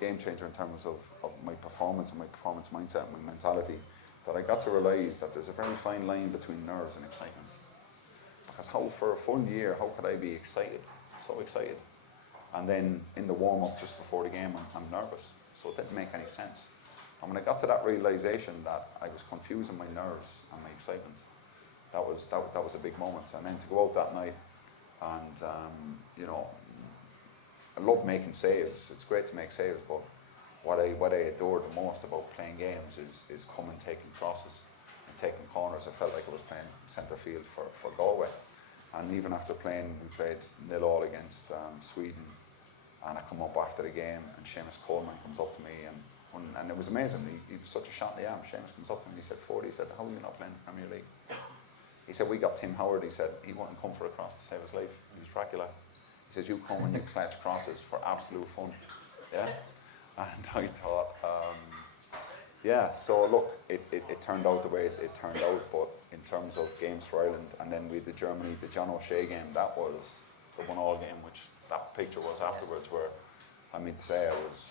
game changer in terms of my performance and my performance mindset and my mentality, that I got to realise that there's a very fine line between nerves and excitement. Because how for a full year, how could I be excited, so excited? And then in the warm-up just before the game, I'm nervous. So it didn't make any sense. And when I got to that realisation that I was confusing my nerves and my excitement, that was a big moment. And then to go out that night and, you know, I love making saves. It's great to make saves, but what I adore the most about playing games is coming, taking crosses and taking corners. I felt like I was playing centre field for Galway. And even after playing, we played 0-0 against Sweden, and I come up after the game and Seamus Coleman comes up to me and it was amazing. He was such a shot in the arm. Seamus comes up to me and he said, Forde, he said, how are you not playing Premier League? He said, we got Tim Howard. He said, he wouldn't come for a cross to save his life. He was Dracula. He says, you come and you clutch crosses for absolute fun. Yeah? And I thought, yeah, so look, it turned out the way it turned out, but in terms of games for Ireland, and then we had the Germany, the John O'Shea game, that was the 1-1 game, which that picture was afterwards, where, I mean to say, I was...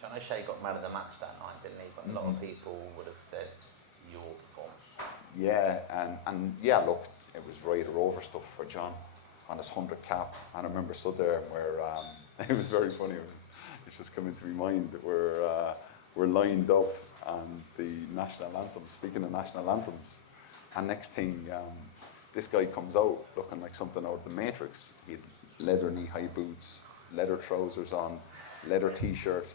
John O'Shea got man of the match that night, didn't he? But a lot of people would have said your performance. Yeah, and yeah, look, it was right or over stuff for John on his 100 cap, and I remember stood there where, it was very funny, it's just coming to my mind that we're lined up and the national anthem, speaking of national anthems, and next thing, this guy comes out looking like something out of the Matrix. He had leather knee-high boots, leather trousers on, leather t-shirt,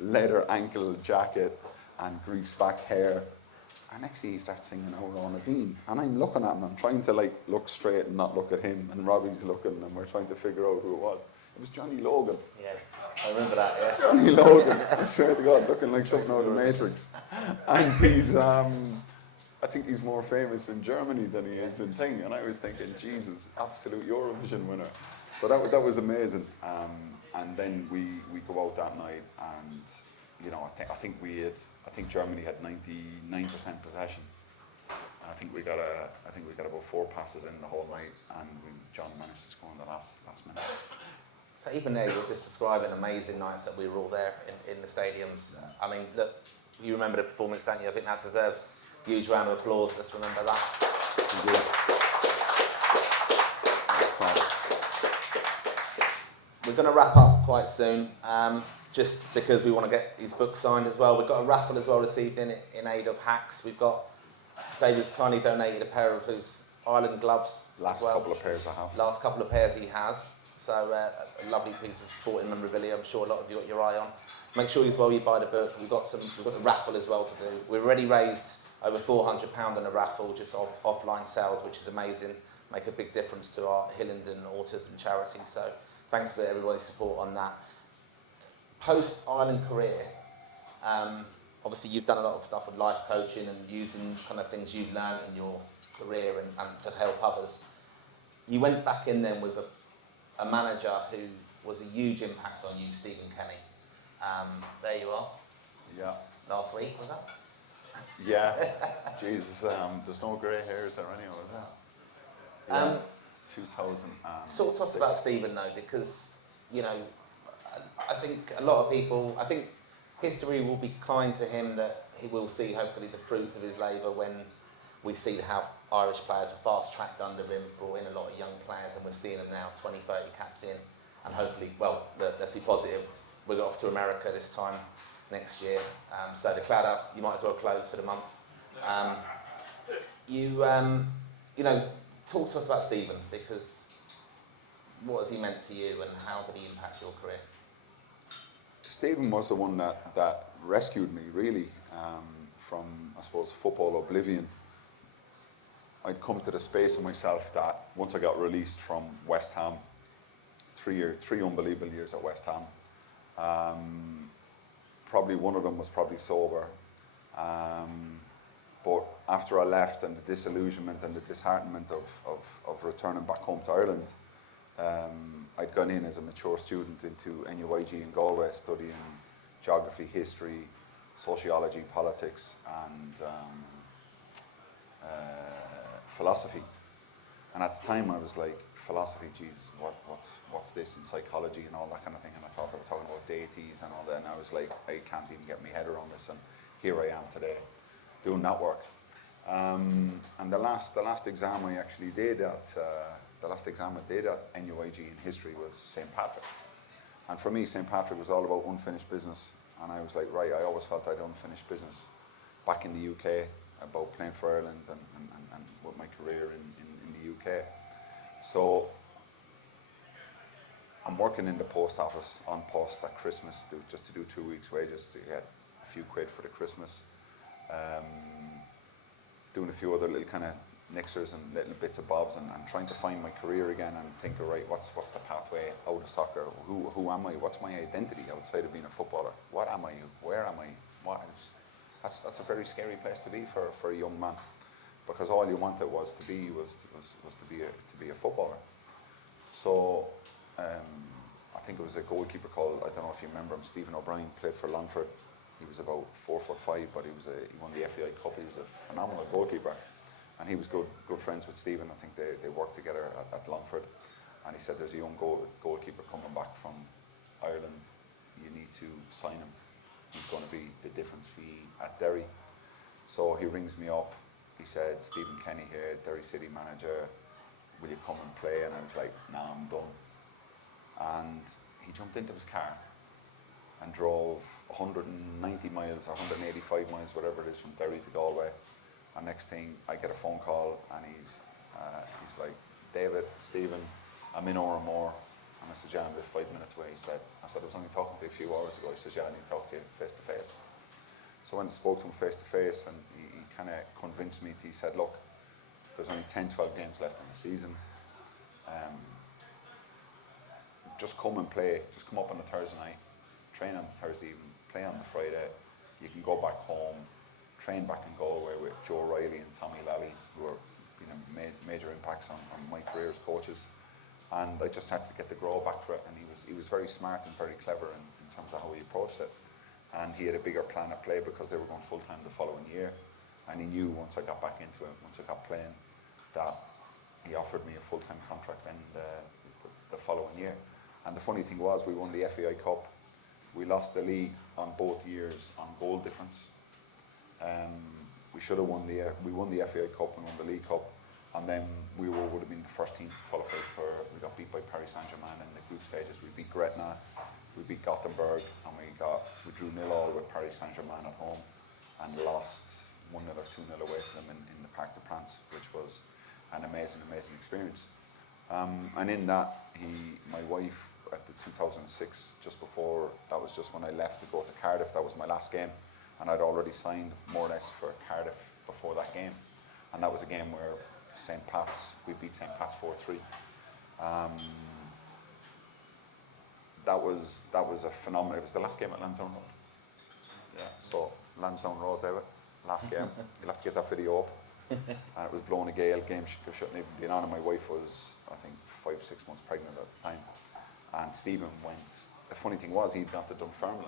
leather ankle jacket, and greased back hair. And next thing he starts singing Our Own Aveen. And I'm looking at him, I'm trying to like look straight and not look at him, and Robbie's looking and we're trying to figure out who it was. It was Johnny Logan. Yeah, I remember that, yeah. Johnny Logan, I swear to God, looking like something out of the Matrix. And he's, I think he's more famous in Germany than he is in Thing. And I was thinking, Jesus, absolute Eurovision winner. So that was amazing. And then we go out that night, and you know, I think Germany had 99% possession. And I think we got about 4 passes in the whole night, and John managed to score in the last minute. So even there, you're just describing amazing nights that we were all there in the stadiums. I mean, look, you remember the performance, don't you? I think that deserves a huge round of applause. Let's remember that. We're going to wrap up quite soon, just because we want to get his book signed as well. We've got a raffle as well received in aid of Hacks. We've got David's kindly donated a pair of his Ireland gloves. Last couple of pairs I have. Last couple of pairs he has. So a lovely piece of sporting memorabilia. I'm sure a lot of you got your eye on. Make sure as well you buy the book. We've got the raffle as well to do. We've already raised over £400 in a raffle just off offline sales, which is amazing. Make a big difference to our Hillingdon autism charity. So thanks for everybody's support on that. Post Ireland career, obviously you've done a lot of stuff with life coaching and using kind of things you've learned in your career and to help others. You went back in then with a manager who was a huge impact on you, Stephen Kenny. There you are. Yeah. Last week, was that? Yeah. Jesus, there's no grey hairs there anyway, is there? Yeah. 2000. Talk to us about Stephen though, because, you know, I think a lot of people, I think history will be kind to him, that he will see hopefully the fruits of his labour when we see how Irish players were fast-tracked under him, brought in a lot of young players, and we're seeing them now 20, 30 caps in. And hopefully, well, let's be positive, we're off to America this time next year. So the Claddagh, you might as well close for the month. You know, talk to us about Stephen, because what has he meant to you and how did he impact your career? Stephen was the one that rescued me, really, from, I suppose, football oblivion. I'd come to the space of myself that once I got released from West Ham, 3 unbelievable years at West Ham. Probably one of them was probably sober. But after I left, and the disillusionment and the disheartenment of returning back home to Ireland, I'd gone in as a mature student into NUIG in Galway, studying geography, history, sociology, politics, and philosophy. And at the time, I was like, philosophy, geez, what's this, and psychology and all that kind of thing. And I thought they were talking about deities and all that. And I was like, I can't even get my head around this. And here I am today, doing that work. And the last exam I actually did at NUIG in history was St. Patrick. And for me, St. Patrick was all about unfinished business. And I was like, right, I always felt I'd unfinished business back in the UK about playing for Ireland and with my career in the UK. So I'm working in the post office on post at Christmas just to do 2 weeks' wages to get a few quid for the Christmas. Doing a few other little kind of nixers and little bits of bobs and trying to find my career again and think, right, what's the pathway out of soccer? Who am I? What's my identity outside of being a footballer? What am I? Where am I? That's a very scary place to be for a young man, because all you wanted was to be a footballer. So I think it was a goalkeeper called, I don't know if you remember him, Stephen O'Brien, played for Longford. He was about 4'5", but he won the FAI Cup. He was a phenomenal goalkeeper, and he was good friends with Stephen. I think they worked together at Longford, and he said, there's a young goalkeeper coming back from Ireland. You need to sign him. He's going to be the difference for you at Derry. So he rings me up. He said, Stephen Kenny here, Derry City manager. Will you come and play? And I was like, nah, I'm done. And he jumped into his car and drove 190 miles or 185 miles, whatever it is, from Derry to Galway. And next thing, I get a phone call, and he's like, David, Stephen, I'm in Oramore. And I said, yeah, I'm just 5 minutes away. I said, I was only talking to you a few hours ago. He says, yeah, I need to talk to you face to face. So I went and spoke to him face to face, and he kind of convinced me. He said, look, there's only 10, 12 games left in the season. Just come and play. Just come up on the Thursday night, train on the Thursday evening, play on the Friday. You can go back home, train back in Galway with Joe Riley and Tommy Lally, who are made major impacts on my career as coaches. And I just had to get the grow back for it. And he was very smart and very clever in terms of how he approached it. And he had a bigger plan at play because they were going full time the following year. And he knew once I got back into it, once I got playing, that he offered me a full-time contract then the following year. And the funny thing was, we won the FAI Cup. We lost the league on both years on goal difference. We should have won we won the FAI Cup, we won the League Cup, and then we would have been the first teams to qualify we got beat by Paris Saint-Germain in the group stages. We beat Gretna, we beat Gothenburg, and we drew 0-0 with Paris Saint-Germain at home, and lost 1-0 or 2-0 away to them in the Parc de France, which was an amazing experience. And in that, my wife, at the 2006, just before, that was just when I left to go to Cardiff, that was my last game, and I'd already signed more or less for Cardiff before that game. And that was a game where we beat St. Pat's 4-3. That was a phenomenal, it was the last game at Lansdowne Road. Yeah, so Lansdowne Road, David, last game. You'll have to get that video up. And it was blowing a gale, game shouldn't even been on, and my wife was, I think, 5-6 months pregnant at the time. And Stephen went, the funny thing was, he'd gone to Dunfermline.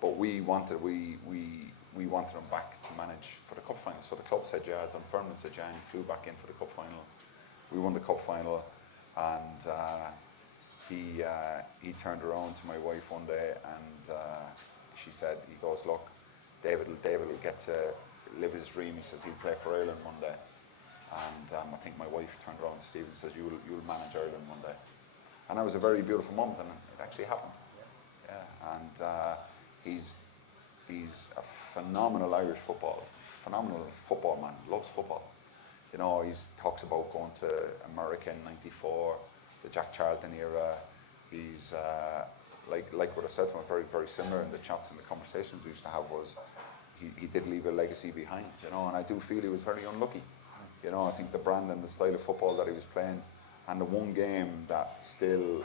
But we wanted him back to manage for the cup final. So the club said, yeah, Dunfermline said, yeah, and he flew back in for the cup final. We won the cup final, and he turned around to my wife one day, and he goes, look, David will get to live his dream. He says he'll play for Ireland one day. And I think my wife turned around to Stephen and says, you'll manage Ireland one day. And that was a very beautiful moment, and it actually happened. Yeah. And he's a phenomenal Irish phenomenal football man, loves football. He talks about going to America in '94, the Jack Charlton era. He's like what I said to him, very, very similar in the chats and the conversations we used to have was he did leave a legacy behind, and I do feel he was very unlucky. I think the brand and the style of football that he was playing, and the one game that still,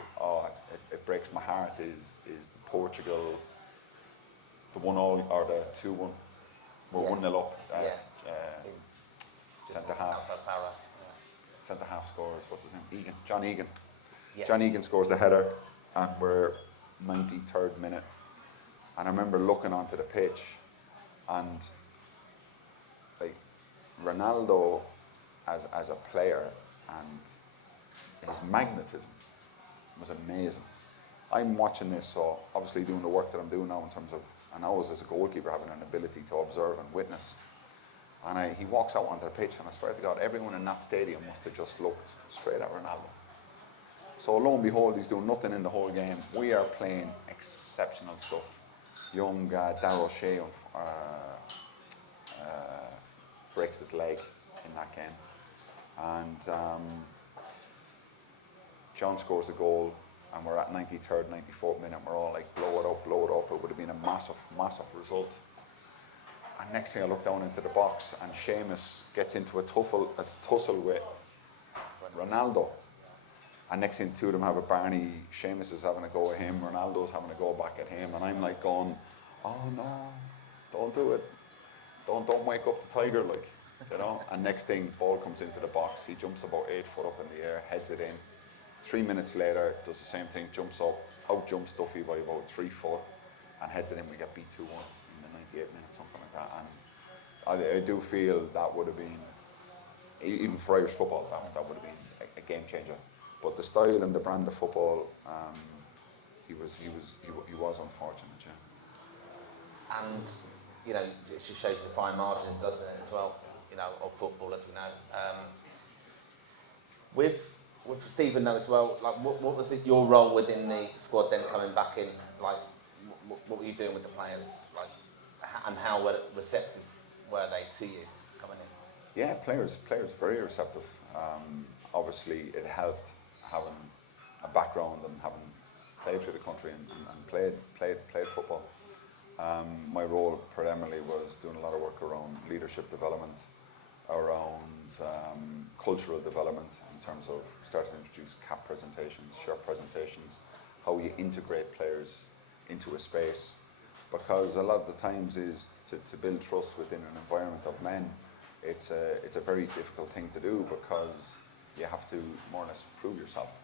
it breaks my heart is the Portugal, the 1-0 or the 2-1. We're 1-0 up. Centre half. Centre half scores. What's his name? John Egan. Yeah. John Egan scores the header, and we're 93rd minute. And I remember looking onto the pitch, and like Ronaldo as a player and his magnetism was amazing. I'm watching this, so obviously doing the work that I'm doing now in terms of, and I was as a goalkeeper having an ability to observe and witness. And he walks out onto the pitch, and I swear to God, everyone in that stadium must have just looked straight at Ronaldo. So lo and behold, he's doing nothing in the whole game. We are playing exceptional stuff. Young Darrell O'Shea breaks his leg in that game. And John scores a goal, and we're at 93rd, 94th minute. We're all like, blow it up, blow it up. It would have been a massive, massive result. And next thing I look down into the box, and Seamus gets into a tussle with Ronaldo. And next thing, the two of them have a Barney. Seamus is having a go at him. Ronaldo's having a go back at him. And I'm like going, oh no, don't do it. Don't wake up the tiger, like, you know. And next thing, ball comes into the box. He jumps about 8 foot up in the air, heads it in. 3 minutes later, does the same thing, jumps up, out jumps Duffy by about 3 foot, and heads it in. We get beat 2-1 in the 98th minute, something like that. And I do feel that would have been, even for Irish football, that would have been a game changer. But the style and the brand of football, he was unfortunate, yeah. And, you know, it just shows you the fine margins, doesn't it, as well, you know, of football, as we know. With Stephen though as well, like what was your role within the squad then coming back in? Like, what were you doing with the players? Like, and how receptive were they to you coming in? Yeah, players very receptive. Obviously, it helped having a background and having played for the country and played football. My role predominantly was doing a lot of work around leadership development, around cultural development in terms of starting to introduce cap presentations, shirt presentations, how you integrate players into a space. Because a lot of the times is to build trust within an environment of men, it's a very difficult thing to do because you have to more or less prove yourself.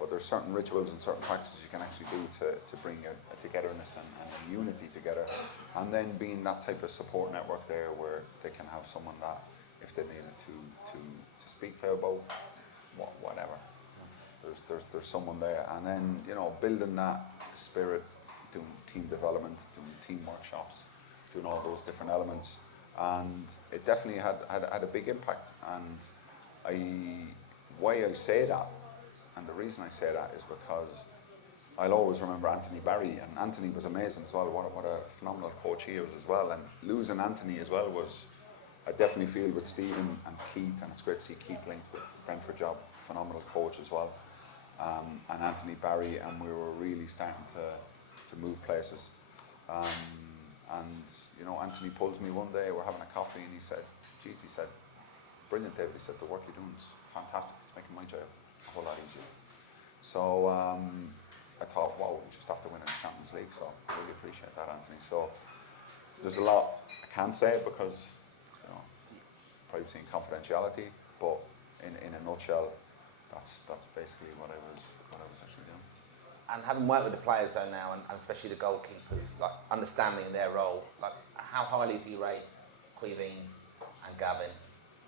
But there's certain rituals and certain practices you can actually do to bring a togetherness and a unity together. And then being that type of support network there where they can have someone that, if they needed to speak to about whatever, there's someone there. And then, you know, building that spirit, doing team development, doing team workshops, doing all those different elements. And it definitely had a big impact. And why I say that, and the reason I say that is because I'll always remember Anthony Barry, and Anthony was amazing as well. What a phenomenal coach he was as well. And losing Anthony as well was, I definitely feel with Stephen and Keith, and it's great to see Keith linked with Brentford job, phenomenal coach as well, and Anthony Barry, and we were really starting to move places. And you know, Anthony pulls me one day, we're having a coffee, and he said, geez, he said, brilliant, David. He said, the work you're doing is fantastic. It's making my job a whole lot easier. So I thought, wow, we just have to win in the Champions League. So I really appreciate that, Anthony. So there's a lot I can't say because, you know, privacy and confidentiality. But in a nutshell, that's basically what I was actually doing. And having worked with the players though now, and especially the goalkeepers, like understanding their role, like how highly do you rate Queeveen and Gavin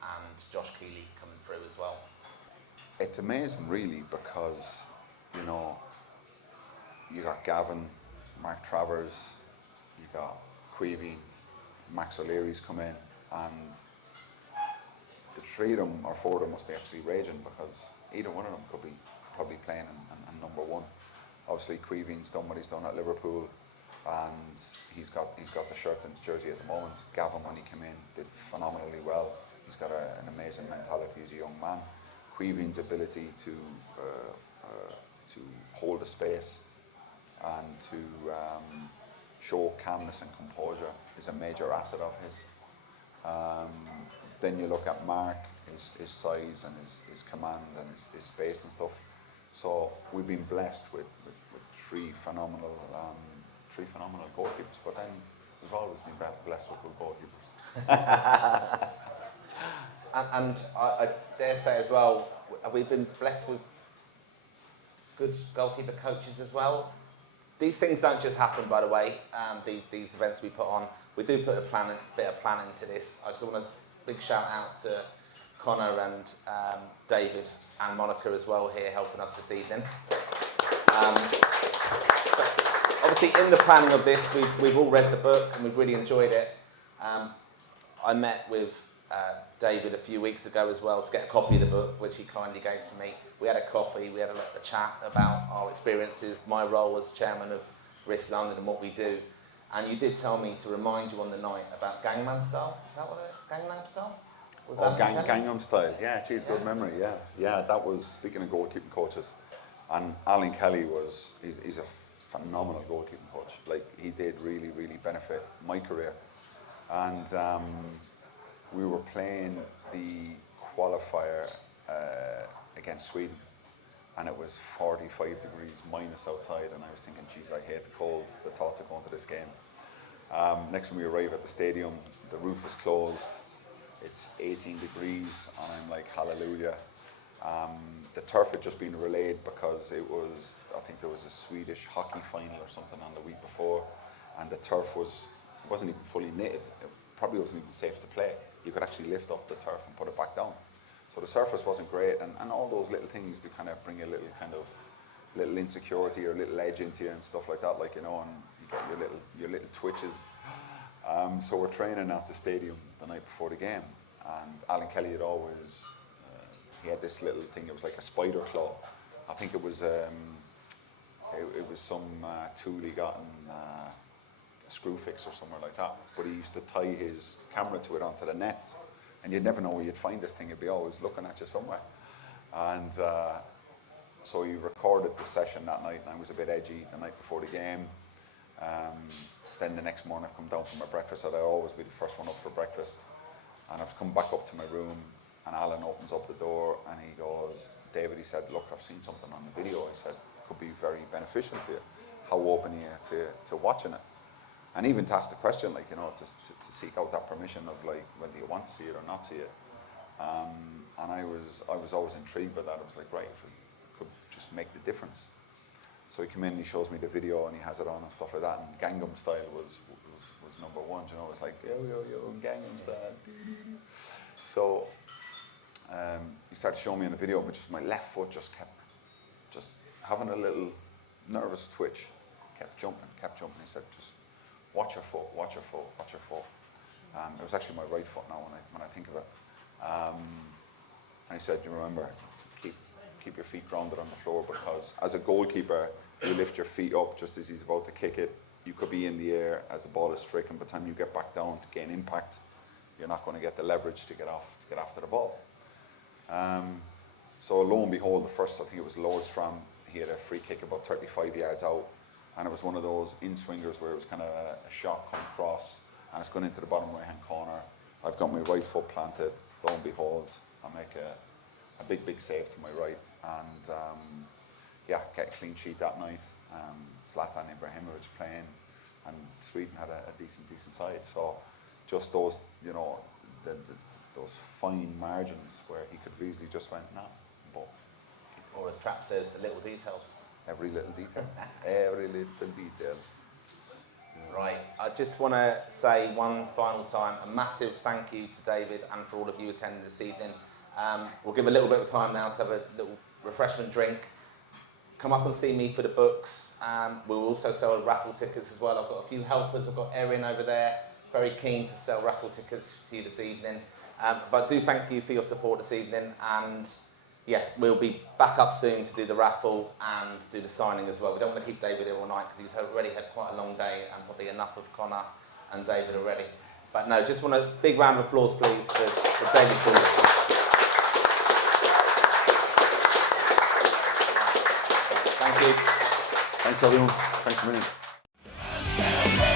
and Josh Keeley coming through as well? It's amazing, really, because, you know, you got Gavin, Mark Travers, you got Queeveen, Max O'Leary's come in, and the three of them or four of them must be actually raging because either one of them could be probably playing in number one. Obviously, Queeveen's done what he's done at Liverpool, and he's got the shirt and the jersey at the moment. Gavin, when he came in, did phenomenally well. He's got an amazing mentality as a young man. Queeveen's ability to hold a space and to show calmness and composure is a major asset of his. Then you look at Mark, his size and his command and his space and stuff. So we've been blessed with three phenomenal goalkeepers, but then we've always been blessed with good goalkeepers. And I dare say as well, we've been blessed with good goalkeeper coaches as well. These things don't just happen, by the way. These events we put on, we do put a bit of planning into this. I just want a big shout out to Connor and David and Monica as well here helping us this evening. Obviously, in the planning of this, we've all read the book and we've really enjoyed it. I met with David a few weeks ago as well to get a copy of the book, which he kindly gave to me. We had a coffee, we had a chat about our experiences, my role as chairman of Risk London and what we do. And you did tell me to remind you on the night about Gangnam Style. Is that what it is? Gangnam Style? Gangnam Style, yeah, geez, good memory, yeah. Yeah, that was, speaking of goalkeeping coaches, and Alan Kelly he's a phenomenal goalkeeping coach. Like, he did really, really benefit my career. And we were playing the qualifier against Sweden, and it was 45 degrees minus outside, and I was thinking, geez, I hate the cold, the thoughts of going to this game. Next time we arrive at the stadium, the roof is closed, it's 18 degrees, and I'm like, hallelujah. The turf had just been relayed because I think there was a Swedish hockey final or something on the week before, and the turf wasn't even fully knitted. It probably wasn't even safe to play. You could actually lift up the turf and put it back down. So the surface wasn't great, and all those little things to kind of bring a little insecurity or a little edge into you and stuff like that, like, you know, and you get your little twitches. So we're training at the stadium the night before the game, and Alan Kelly had always, he had this little thing, it was like a spider claw. I think it was some tool he got in a screw fix or somewhere like that, but he used to tie his camera to it onto the nets, and you'd never know where you'd find this thing. It'd be always looking at you somewhere. And so he recorded the session that night, and I was a bit edgy the night before the game. Then the next morning I come down for my breakfast, I'd always be the first one up for breakfast, and I was coming back up to my room, and Alan opens up the door and he goes, David, he said, look, I've seen something on the video. He said, it could be very beneficial for you. How open are you to watching it? And even to ask the question, like, you know, to seek out that permission of, like, whether you want to see it or not see it. And I was always intrigued by that. I was like, right, if it could just make the difference. So he came in, he shows me the video, and he has it on and stuff like that. And Gangnam Style was number one, you know. It was like, yo, Gangnam Style. So he started showing me in the video, but just my left foot just kept having a little nervous twitch. Kept jumping. He said, just watch your foot. It was actually my right foot now when I think of it. And he said, you remember, keep your feet grounded on the floor, because as a goalkeeper, if you lift your feet up just as he's about to kick it, you could be in the air as the ball is striking. By the time you get back down to gain impact, you're not going to get the leverage to get after the ball. So lo and behold, the first, I think it was Lordstrom, he had a free kick about 35 yards out, and it was one of those in-swingers where it was kind of a shot come across, and it's going into the bottom right-hand corner. I've got my right foot planted, lo and behold, I make a big save to my right, and get a clean sheet that night. Zlatan Ibrahimovic playing, and Sweden had a decent side. So just those, you know, those fine margins where he could have easily just went, nah, but. Or as Trapp says, the little details. Every little detail. Every little detail. Right, I just want to say one final time, a massive thank you to David and for all of you attending this evening. We'll give a little bit of time now to have a little refreshment drink. Come up and see me for the books. We'll also sell raffle tickets as well. I've got a few helpers. I've got Erin over there, very keen to sell raffle tickets to you this evening. But I do thank you for your support this evening, and yeah, we'll be back up soon to do the raffle and do the signing as well. We don't want to keep David here all night because he's already had quite a long day, and probably enough of Connor and David already. But no, just want a big round of applause, please, for David Forde. Thank you. Thanks, everyone. Thanks for meeting.